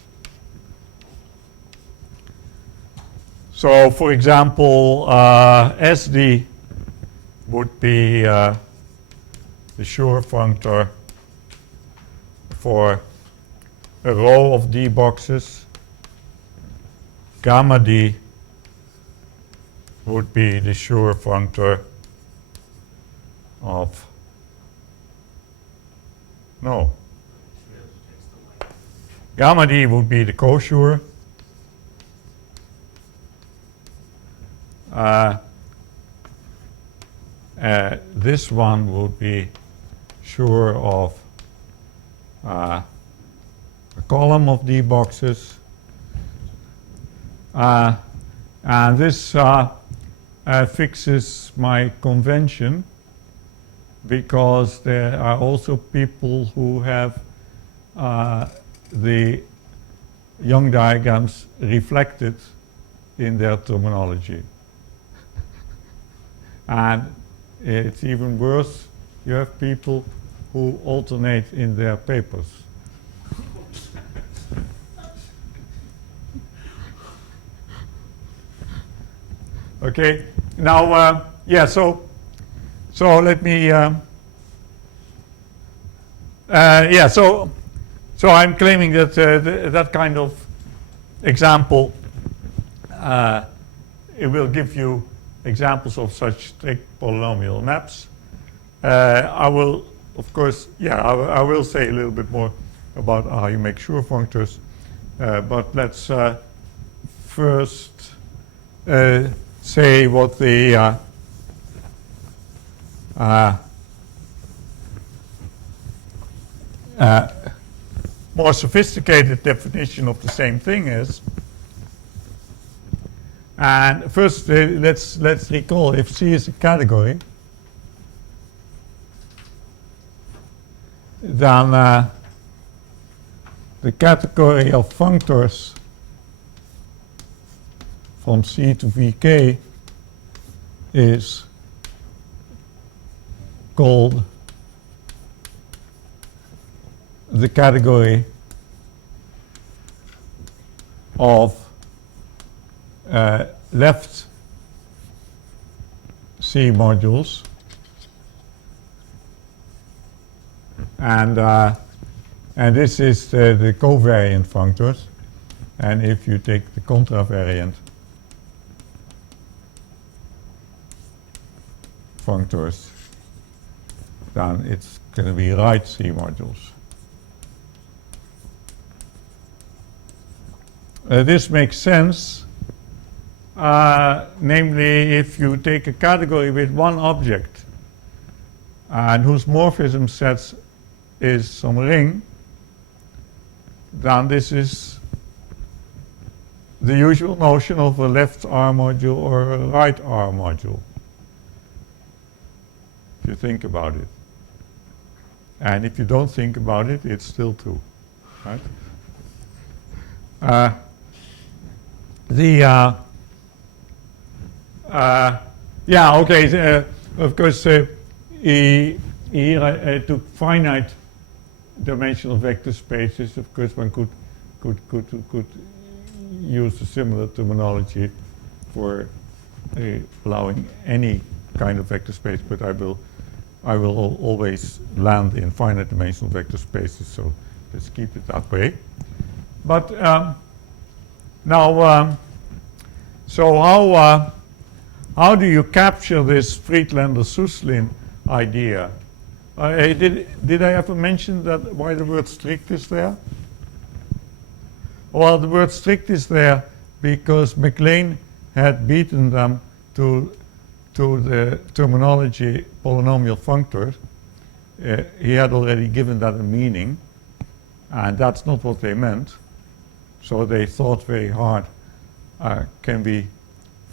So, for example, SD would be the Schur functor for a row of D boxes. Gamma D would be the Schur functor of, no, gamma D would be the co-Schur. This one would be Schur of a column of D boxes. And this fixes my convention, because there are also people who have the Young diagrams reflected in their terminology. And it's even worse, you have people who alternate in their papers. Okay, now, yeah, so let me, yeah, so I'm claiming that that kind of example, it will give you examples of such strict polynomial maps. I will, of course, yeah, I will say a little bit more about how you make Schur functors, but let's first say what the more sophisticated definition of the same thing is. And first, let's recall, if C is a category, then the category of functors from C to Vk is called the category of left C modules, and this is the covariant functors. And if you take the contravariant functors, then it's going to be right C modules. This makes sense. Namely, if you take a category with one object and whose morphism set is some ring, then this is the usual notion of a left R module or a right R module, if you think about it. And if you don't think about it, it's still true, right? Yeah, okay, of course, here I took finite dimensional vector spaces. Of course, one could use a similar terminology for allowing any kind of vector space, but I will always land in finite dimensional vector spaces, so let's keep it that way. But now, so how do you capture this Friedlander-Suslin idea? Did I ever mention that why the word strict is there? Well, the word strict is there because MacLane had beaten them to the terminology polynomial functor. He had already given that a meaning, and that's not what they meant. So they thought very hard, can we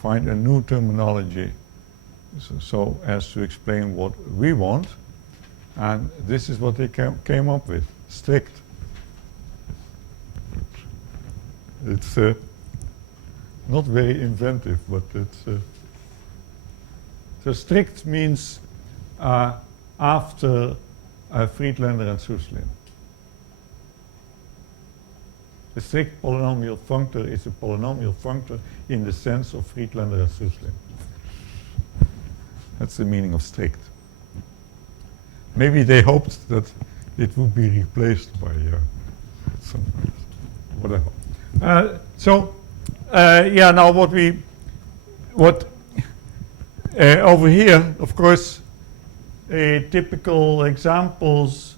find a new terminology so as to explain what we want, and this is what they came up with, strict. It's not very inventive, but it's so strict means after Friedlander and Suslin. A strict polynomial functor is a polynomial functor in the sense of Friedlander and Suslin. That's the meaning of strict. Maybe they hoped that it would be replaced by some whatever. Yeah. Now what over here, of course, typical examples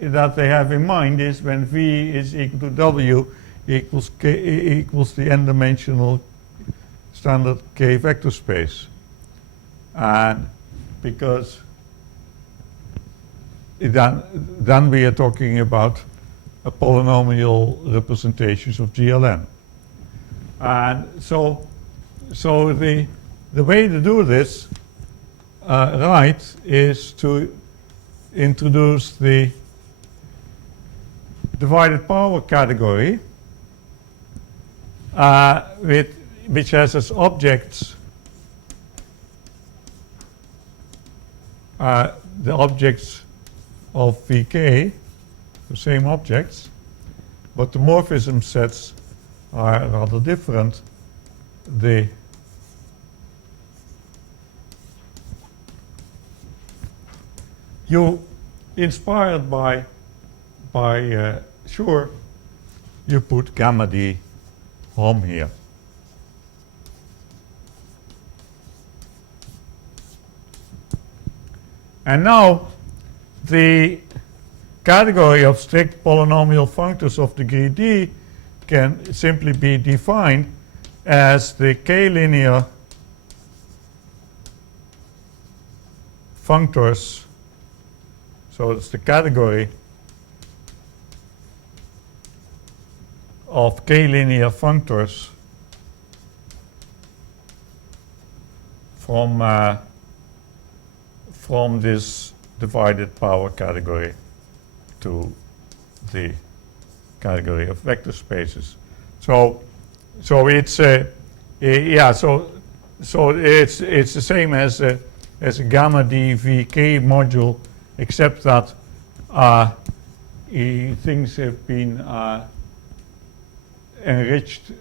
that they have in mind is when V is equal to W equals the n-dimensional standard K vector space. And because then we are talking about a polynomial representations of GLN. And so the way to do this right is to introduce the divided power category which has as objects the objects of Vk, the same objects, but the morphism sets are rather different. You, inspired by Schur, you put gamma d home here. And now the category of strict polynomial functors of degree d can simply be defined as the k-linear functors. So it's the category of k-linear functors from this divided power category to the category of vector spaces. So it's yeah. So it's the same as a gamma d Vk module, except that things have been enriched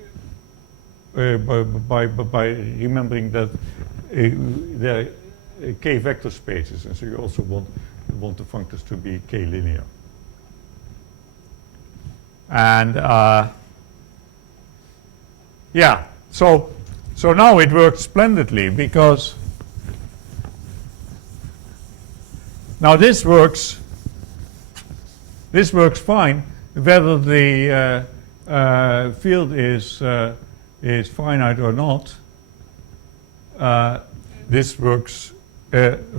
by remembering that they're k vector spaces, and so you also want the functors to be k linear. And yeah, so now it works splendidly, because now this works fine whether the field is finite or not. This works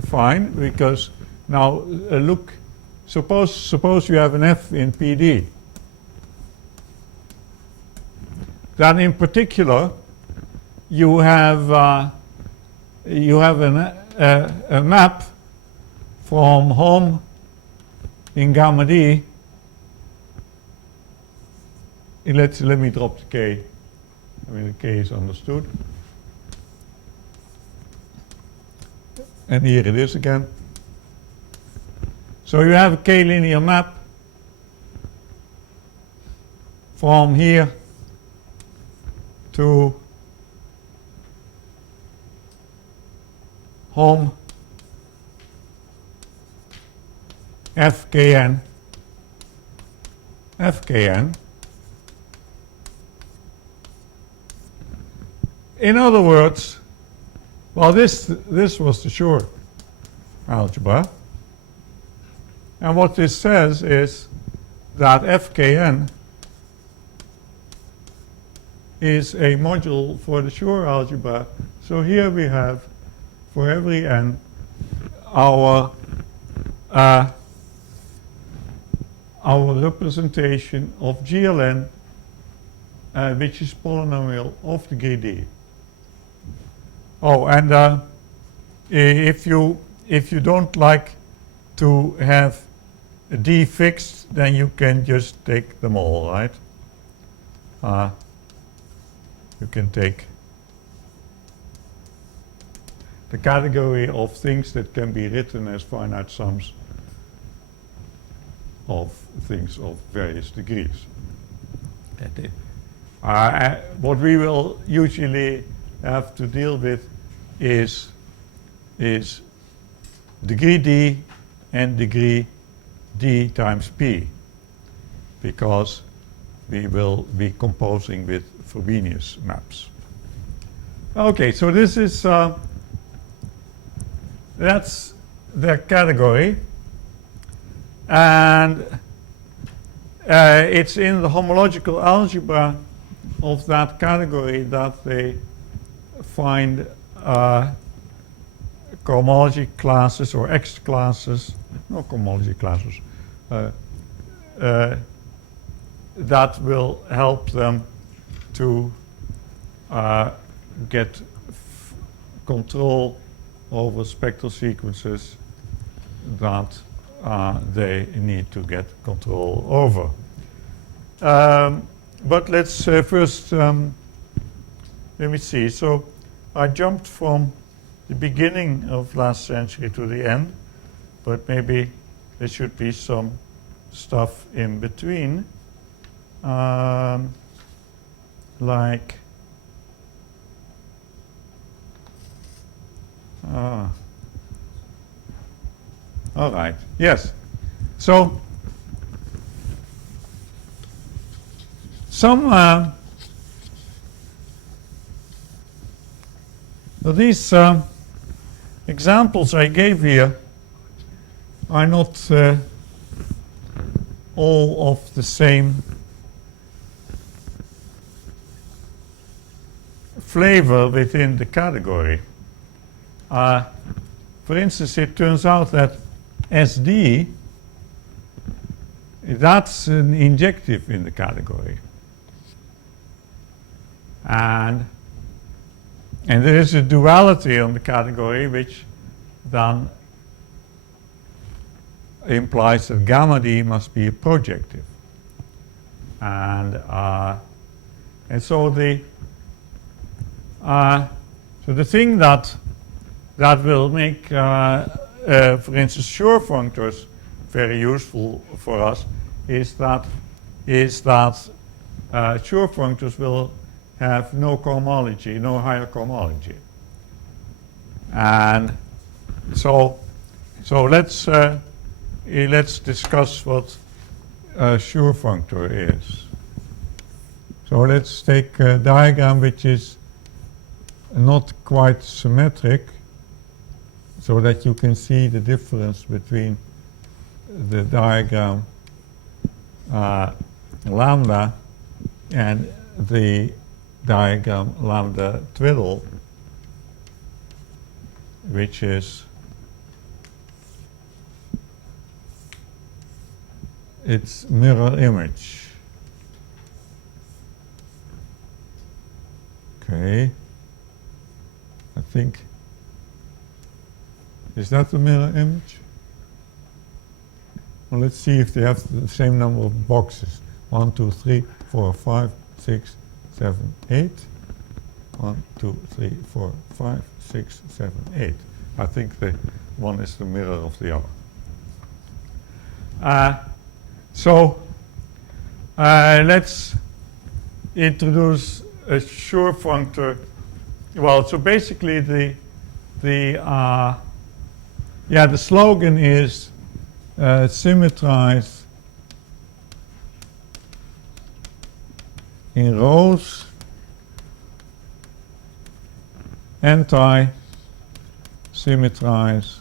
fine, because now look, suppose you have an F in PD. Then in particular you have a map from home in gamma d. Let me drop the k. I mean, the k is understood. And here it is again. So you have a k-linear map from here to home Fkn. In other words, well, this was the Schur algebra, and what this says is that Fkn is a module for the Schur algebra. So here we have, for every n, our representation of GLN, which is polynomial of degree d. Oh, and if you don't like to have a d fixed, then you can just take them all, right? You can take the category of things that can be written as finite sums of things of various degrees. What we will usually have to deal with is degree d and degree d times p, because we will be composing with Frobenius maps. Okay, so this is that's the category, and it's in the homological algebra of that category that they find cohomology classes or X classes, no cohomology classes, that will help them to get control over spectral sequences that they need to get control over. But let's first, let me see. So I jumped from the beginning of last century to the end, but maybe there should be some stuff in between, like all right, yes. So some these examples I gave here are not all of the same flavor within the category. For instance, it turns out that SD, that's an injective in the category. And there is a duality on the category, which then implies that gamma D must be a projective. And so the thing that will make, for instance, Schur functors very useful for us is that Schur functors will have no cohomology, no higher cohomology. And so let's discuss what a Schur functor is. So let's take a diagram which is not quite symmetric, so that you can see the difference between the diagram lambda and the diagram lambda twiddle, which is its mirror image. Okay, I think, is that the mirror image? Well, let's see if they have the same number of boxes. 1, 2, 3, 4, 5, 6, 7, 8. 1, 2, 3, 4, 5, 6, 7, 8. I think the one is the mirror of the other. So let's introduce a Schur functor. Well, so basically the slogan is symmetrize in rows, anti-symmetrize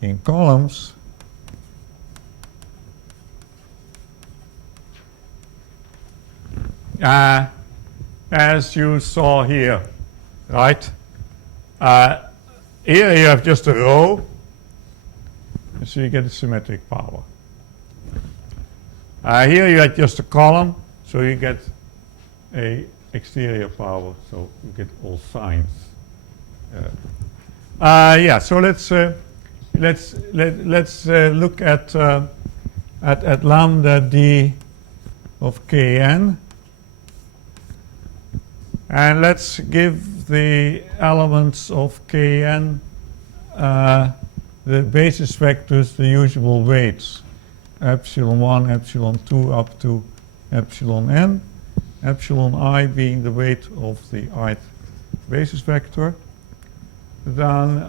in columns, as you saw here, right? Here you have just a row, so you get a symmetric power. Here you have just a column, so you get a exterior power, so you get all signs. So let's look at lambda d of kn, and let's give the elements of kn the basis vectors the usual weights. epsilon 1, epsilon 2 up to epsilon n, epsilon I being the weight of the ith basis vector, then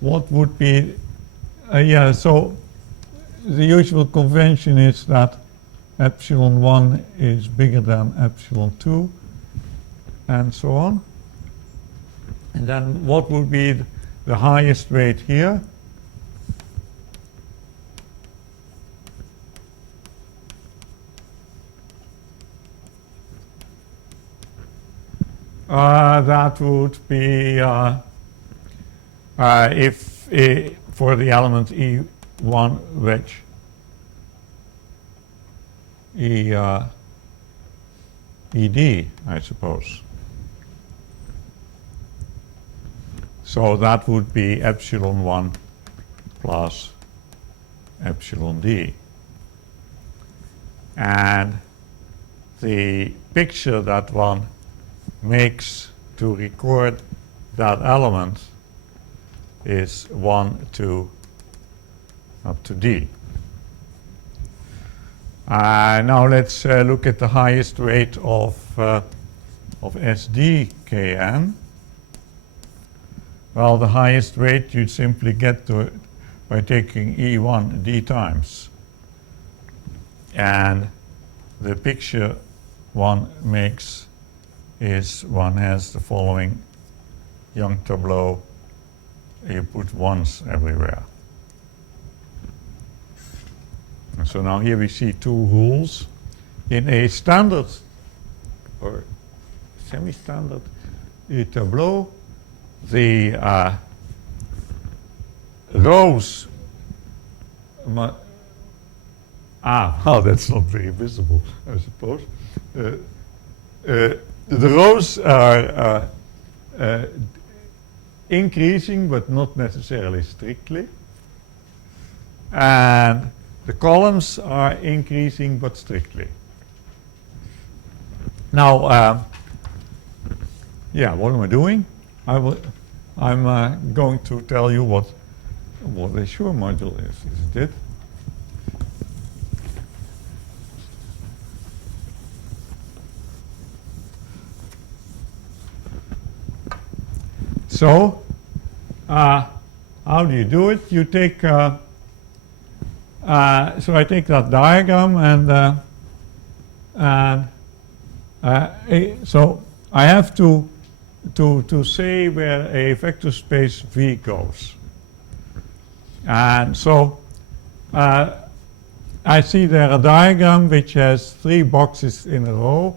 what would be, yeah, so the usual convention is that epsilon 1 is bigger than epsilon 2, and so on. And then what would be the highest weight here? That would be if for the element E1 wedge ED, I suppose. So that would be epsilon 1 plus epsilon d. And the picture that one makes to record that element is 1 to up to d. Now let's look at the highest weight of SDKN. Well, the highest weight you'd simply get to it by taking E1 d times. And the picture one makes is one has the following Young tableau. You put ones everywhere. And so now here we see two rules. In a standard or semi-standard tableau, the rows, well, that's not very visible, I suppose. The rows are increasing, but not necessarily strictly. And the columns are increasing, but strictly. Now, yeah, what am I doing? I'm going to tell you what a Schur module is, isn't it? So, how do you do it? You take, so I take that diagram and so I have to say where a vector space V goes. And so I see there a diagram which has 3 boxes in a row.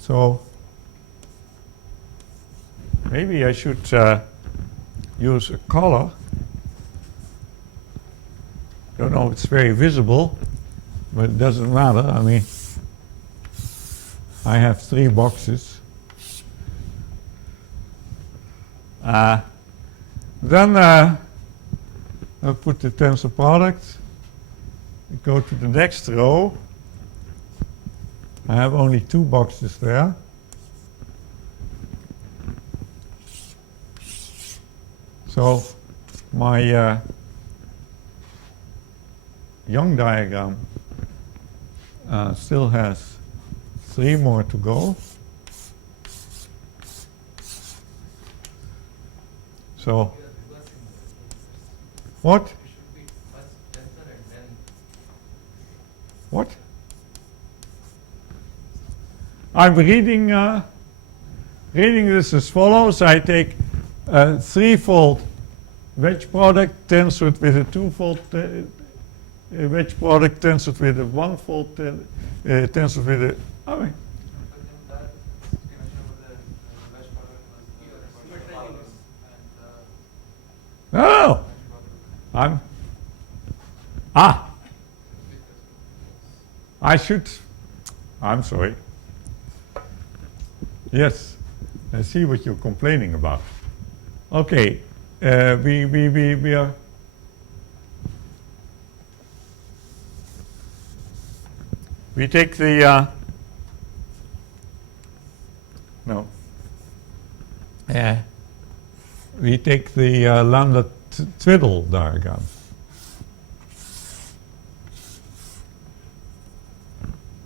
So maybe I should use a color. Don't know if it's very visible, but it doesn't matter. I mean, I have 3 boxes. Then I'll put the tensor product, go to the next row. I have only 2 boxes there. So my Young diagram still has 3 more to go. So what? It should be first tensor and then. What? I'm reading this as follows. I take a 3-fold wedge product tensored with a 2-fold wedge product tensored with a 1-fold tensored with a. I mean, no, I'm sorry. Yes, I see what you're complaining about. Okay, we are. We take the no. We take the lambda twiddle diagram.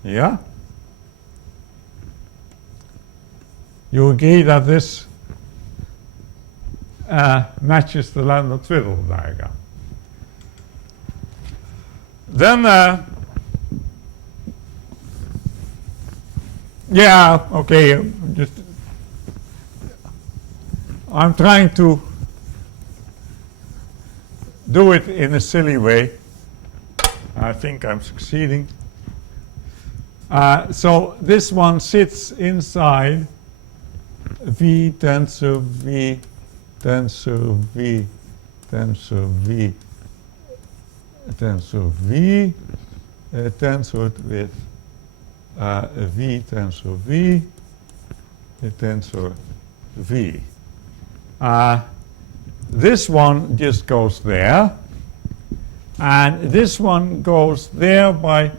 Yeah? You agree that this matches the Landau-Twiddle diagram. Then, yeah, okay, I'm trying to do it in a silly way. I think I'm succeeding. So this one sits inside V tensor V tensor V tensor V tensor V tensored with V tensor V tensor V. This one just goes there, and this one goes there by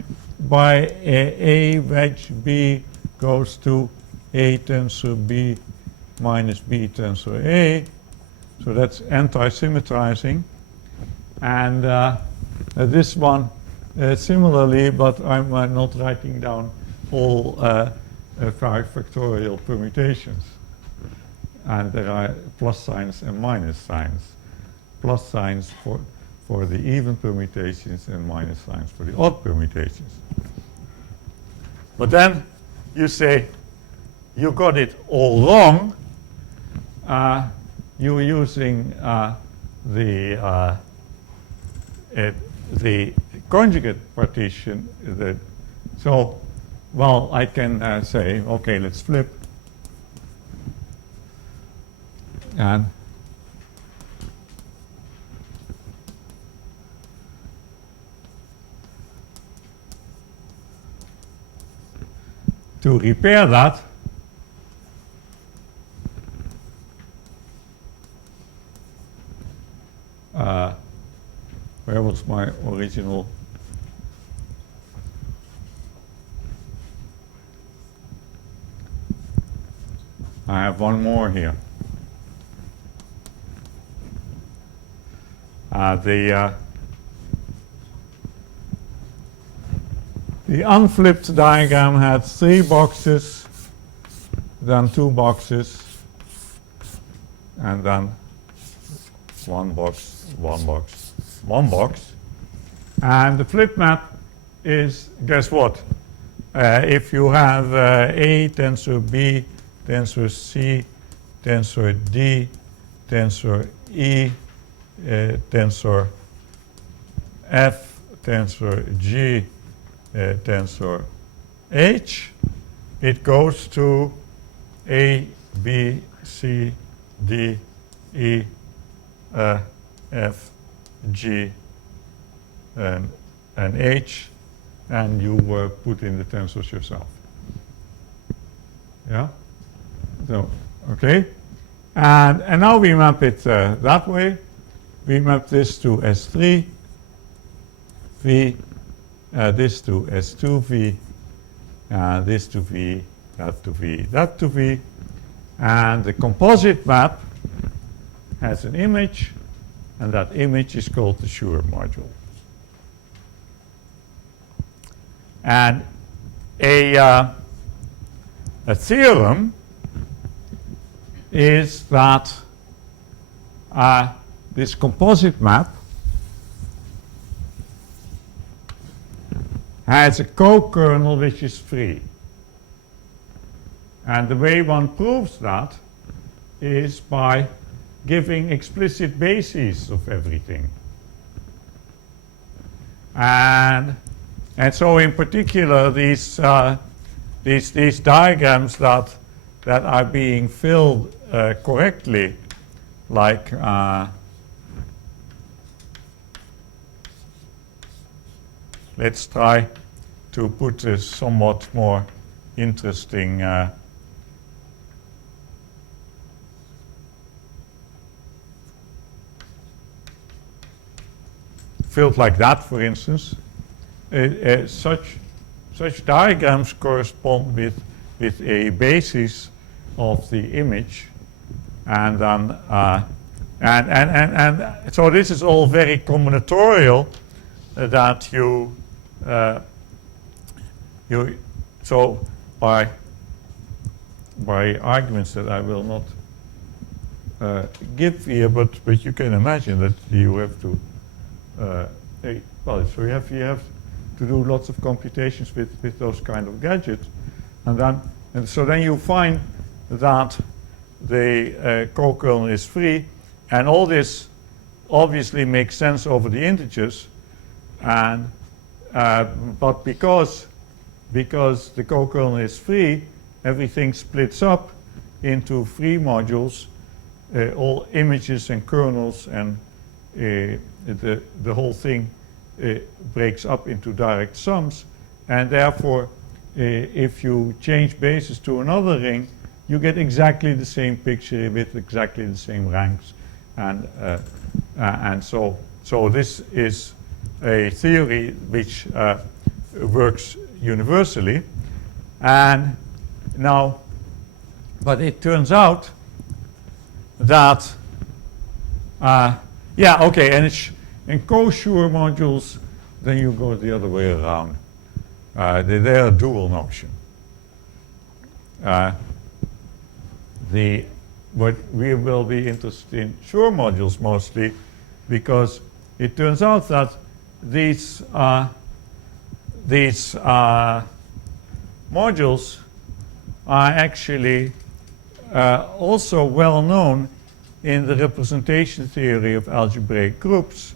A wedge B goes to A tensor B minus B tensor A. So that's anti-symmetrizing. And this one similarly, but I'm not writing down all 5 factorial permutations. And there are plus signs and minus signs. Plus signs for the even permutations and minus signs for the odd permutations. But then you say, you got it all wrong. You're using the conjugate partition. So, well, I can say, okay, let's flip. And to repair that, where was my original? I have one more here. The unflipped diagram had 3 boxes, then 2 boxes, and then 1 box, 1 box, 1 box. And the flip map is, guess what? If you have A tensor B, tensor C, tensor D, tensor E, tensor F, tensor G, tensor H, it goes to A, B, C, D, E, F, G, and H, and you put in the tensors yourself. Yeah? So, okay? And now we map it that way. We map this to S3, V, this to S2, V, this to V, that to V, that to V. And the composite map has an image, and that image is called the Schur module. And a theorem is that this composite map has a co-kernel which is free. And the way one proves that is by giving explicit bases of everything. And so in particular, these diagrams that are being filled correctly, like let's try to put a somewhat more interesting filled like that, for instance. Such diagrams correspond with a basis of the image, and then and so this is all very combinatorial, that so by arguments that I will not give here, but you can imagine that you have to so you have to do lots of computations with those kind of gadgets, and so then you find that the co-kernel is free, and all this obviously makes sense over the integers, and but because the co-kernel is free, everything splits up into free modules, all images and kernels, and the whole thing breaks up into direct sums, and therefore if you change bases to another ring, you get exactly the same picture with exactly the same ranks, and so this is a theory which works universally, and now, but it turns out that and in co-Schur modules, then you go the other way around. They are dual notion. But we will be interested in Schur modules mostly, because it turns out that these modules are actually also well known in the representation theory of algebraic groups,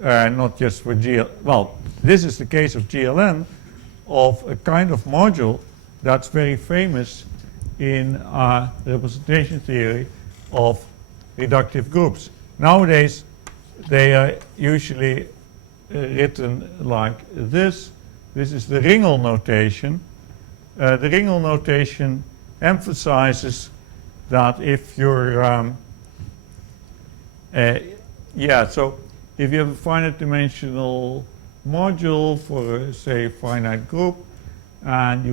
not just for GL. Well, this is the case of GLN, of a kind of module that's very famous in representation theory of reductive groups. Nowadays, they are usually written like this. This is the Ringel notation. The Ringel notation emphasizes that if you're, so if you have a finite dimensional module for, say, a finite group, and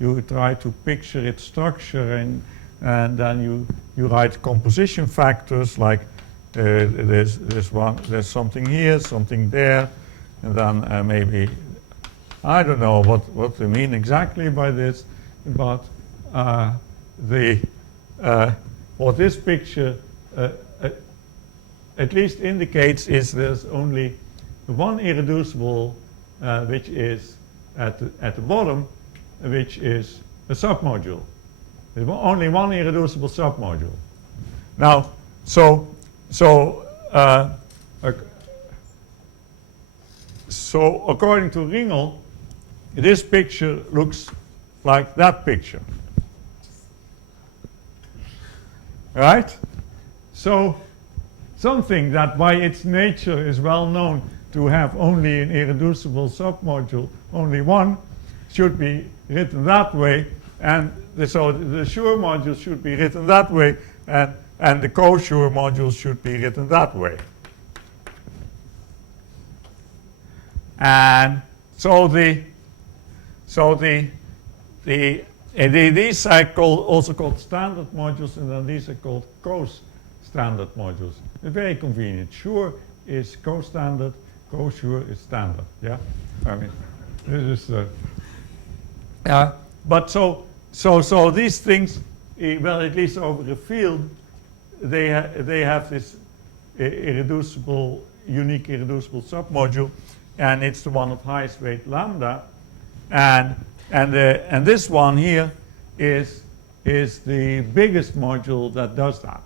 you try to picture its structure, and then you write composition factors like there's something here, something there, and then maybe I don't know what they mean exactly by this, but what this picture at least indicates is there's only one irreducible which is at the bottom, which is a submodule. There's only one irreducible submodule. Now, so according to Ringel, this picture looks like that picture. Right? So something that by its nature is well known to have only an irreducible submodule, only one, should be written that way, and so the Schur module should be written that way, and the co-Schur module should be written that way. And so these are also called standard modules, and then these are called co-standard modules. It's very convenient. Schur is co-standard, co-Schur is standard. Yeah, I mean, this is. But so these things, well, at least over a field, they have this irreducible, unique irreducible submodule, and it's the one of highest weight lambda, and this one here is the biggest module that does that.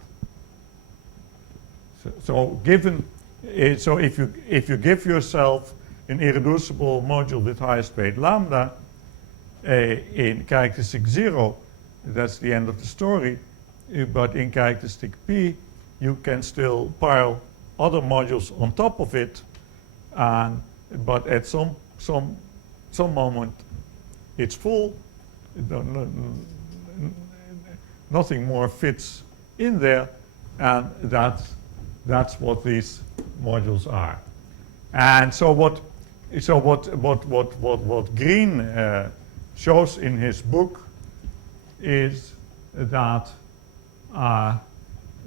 So if you give yourself an irreducible module with highest weight lambda in characteristic 0, that's the end of the story. But in characteristic P, you can still pile other modules on top of it, but at some moment it's full. Nothing more fits in there, and that's what these modules are. And so what Green shows in his book is that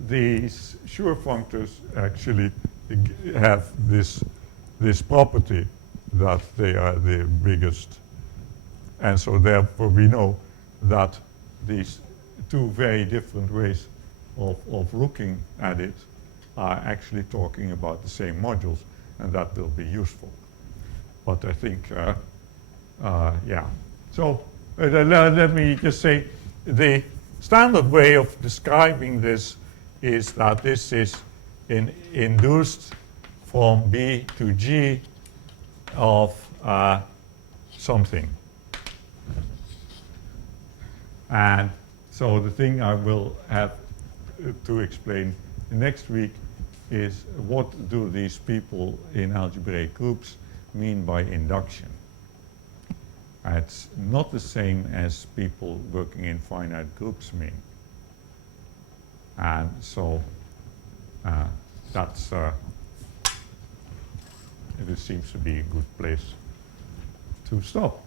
these Schur functors actually have this property that they are the biggest And so therefore we know that these two very different ways of looking at it are actually talking about the same modules, and that will be useful. But I think, yeah. So let me just say, the standard way of describing this is that this is induced from B to G of something. And so the thing I will have to explain next week is what do these people in algebraic groups mean by induction. It's not the same as people working in finite groups mean. And so that's, it seems to be a good place to stop.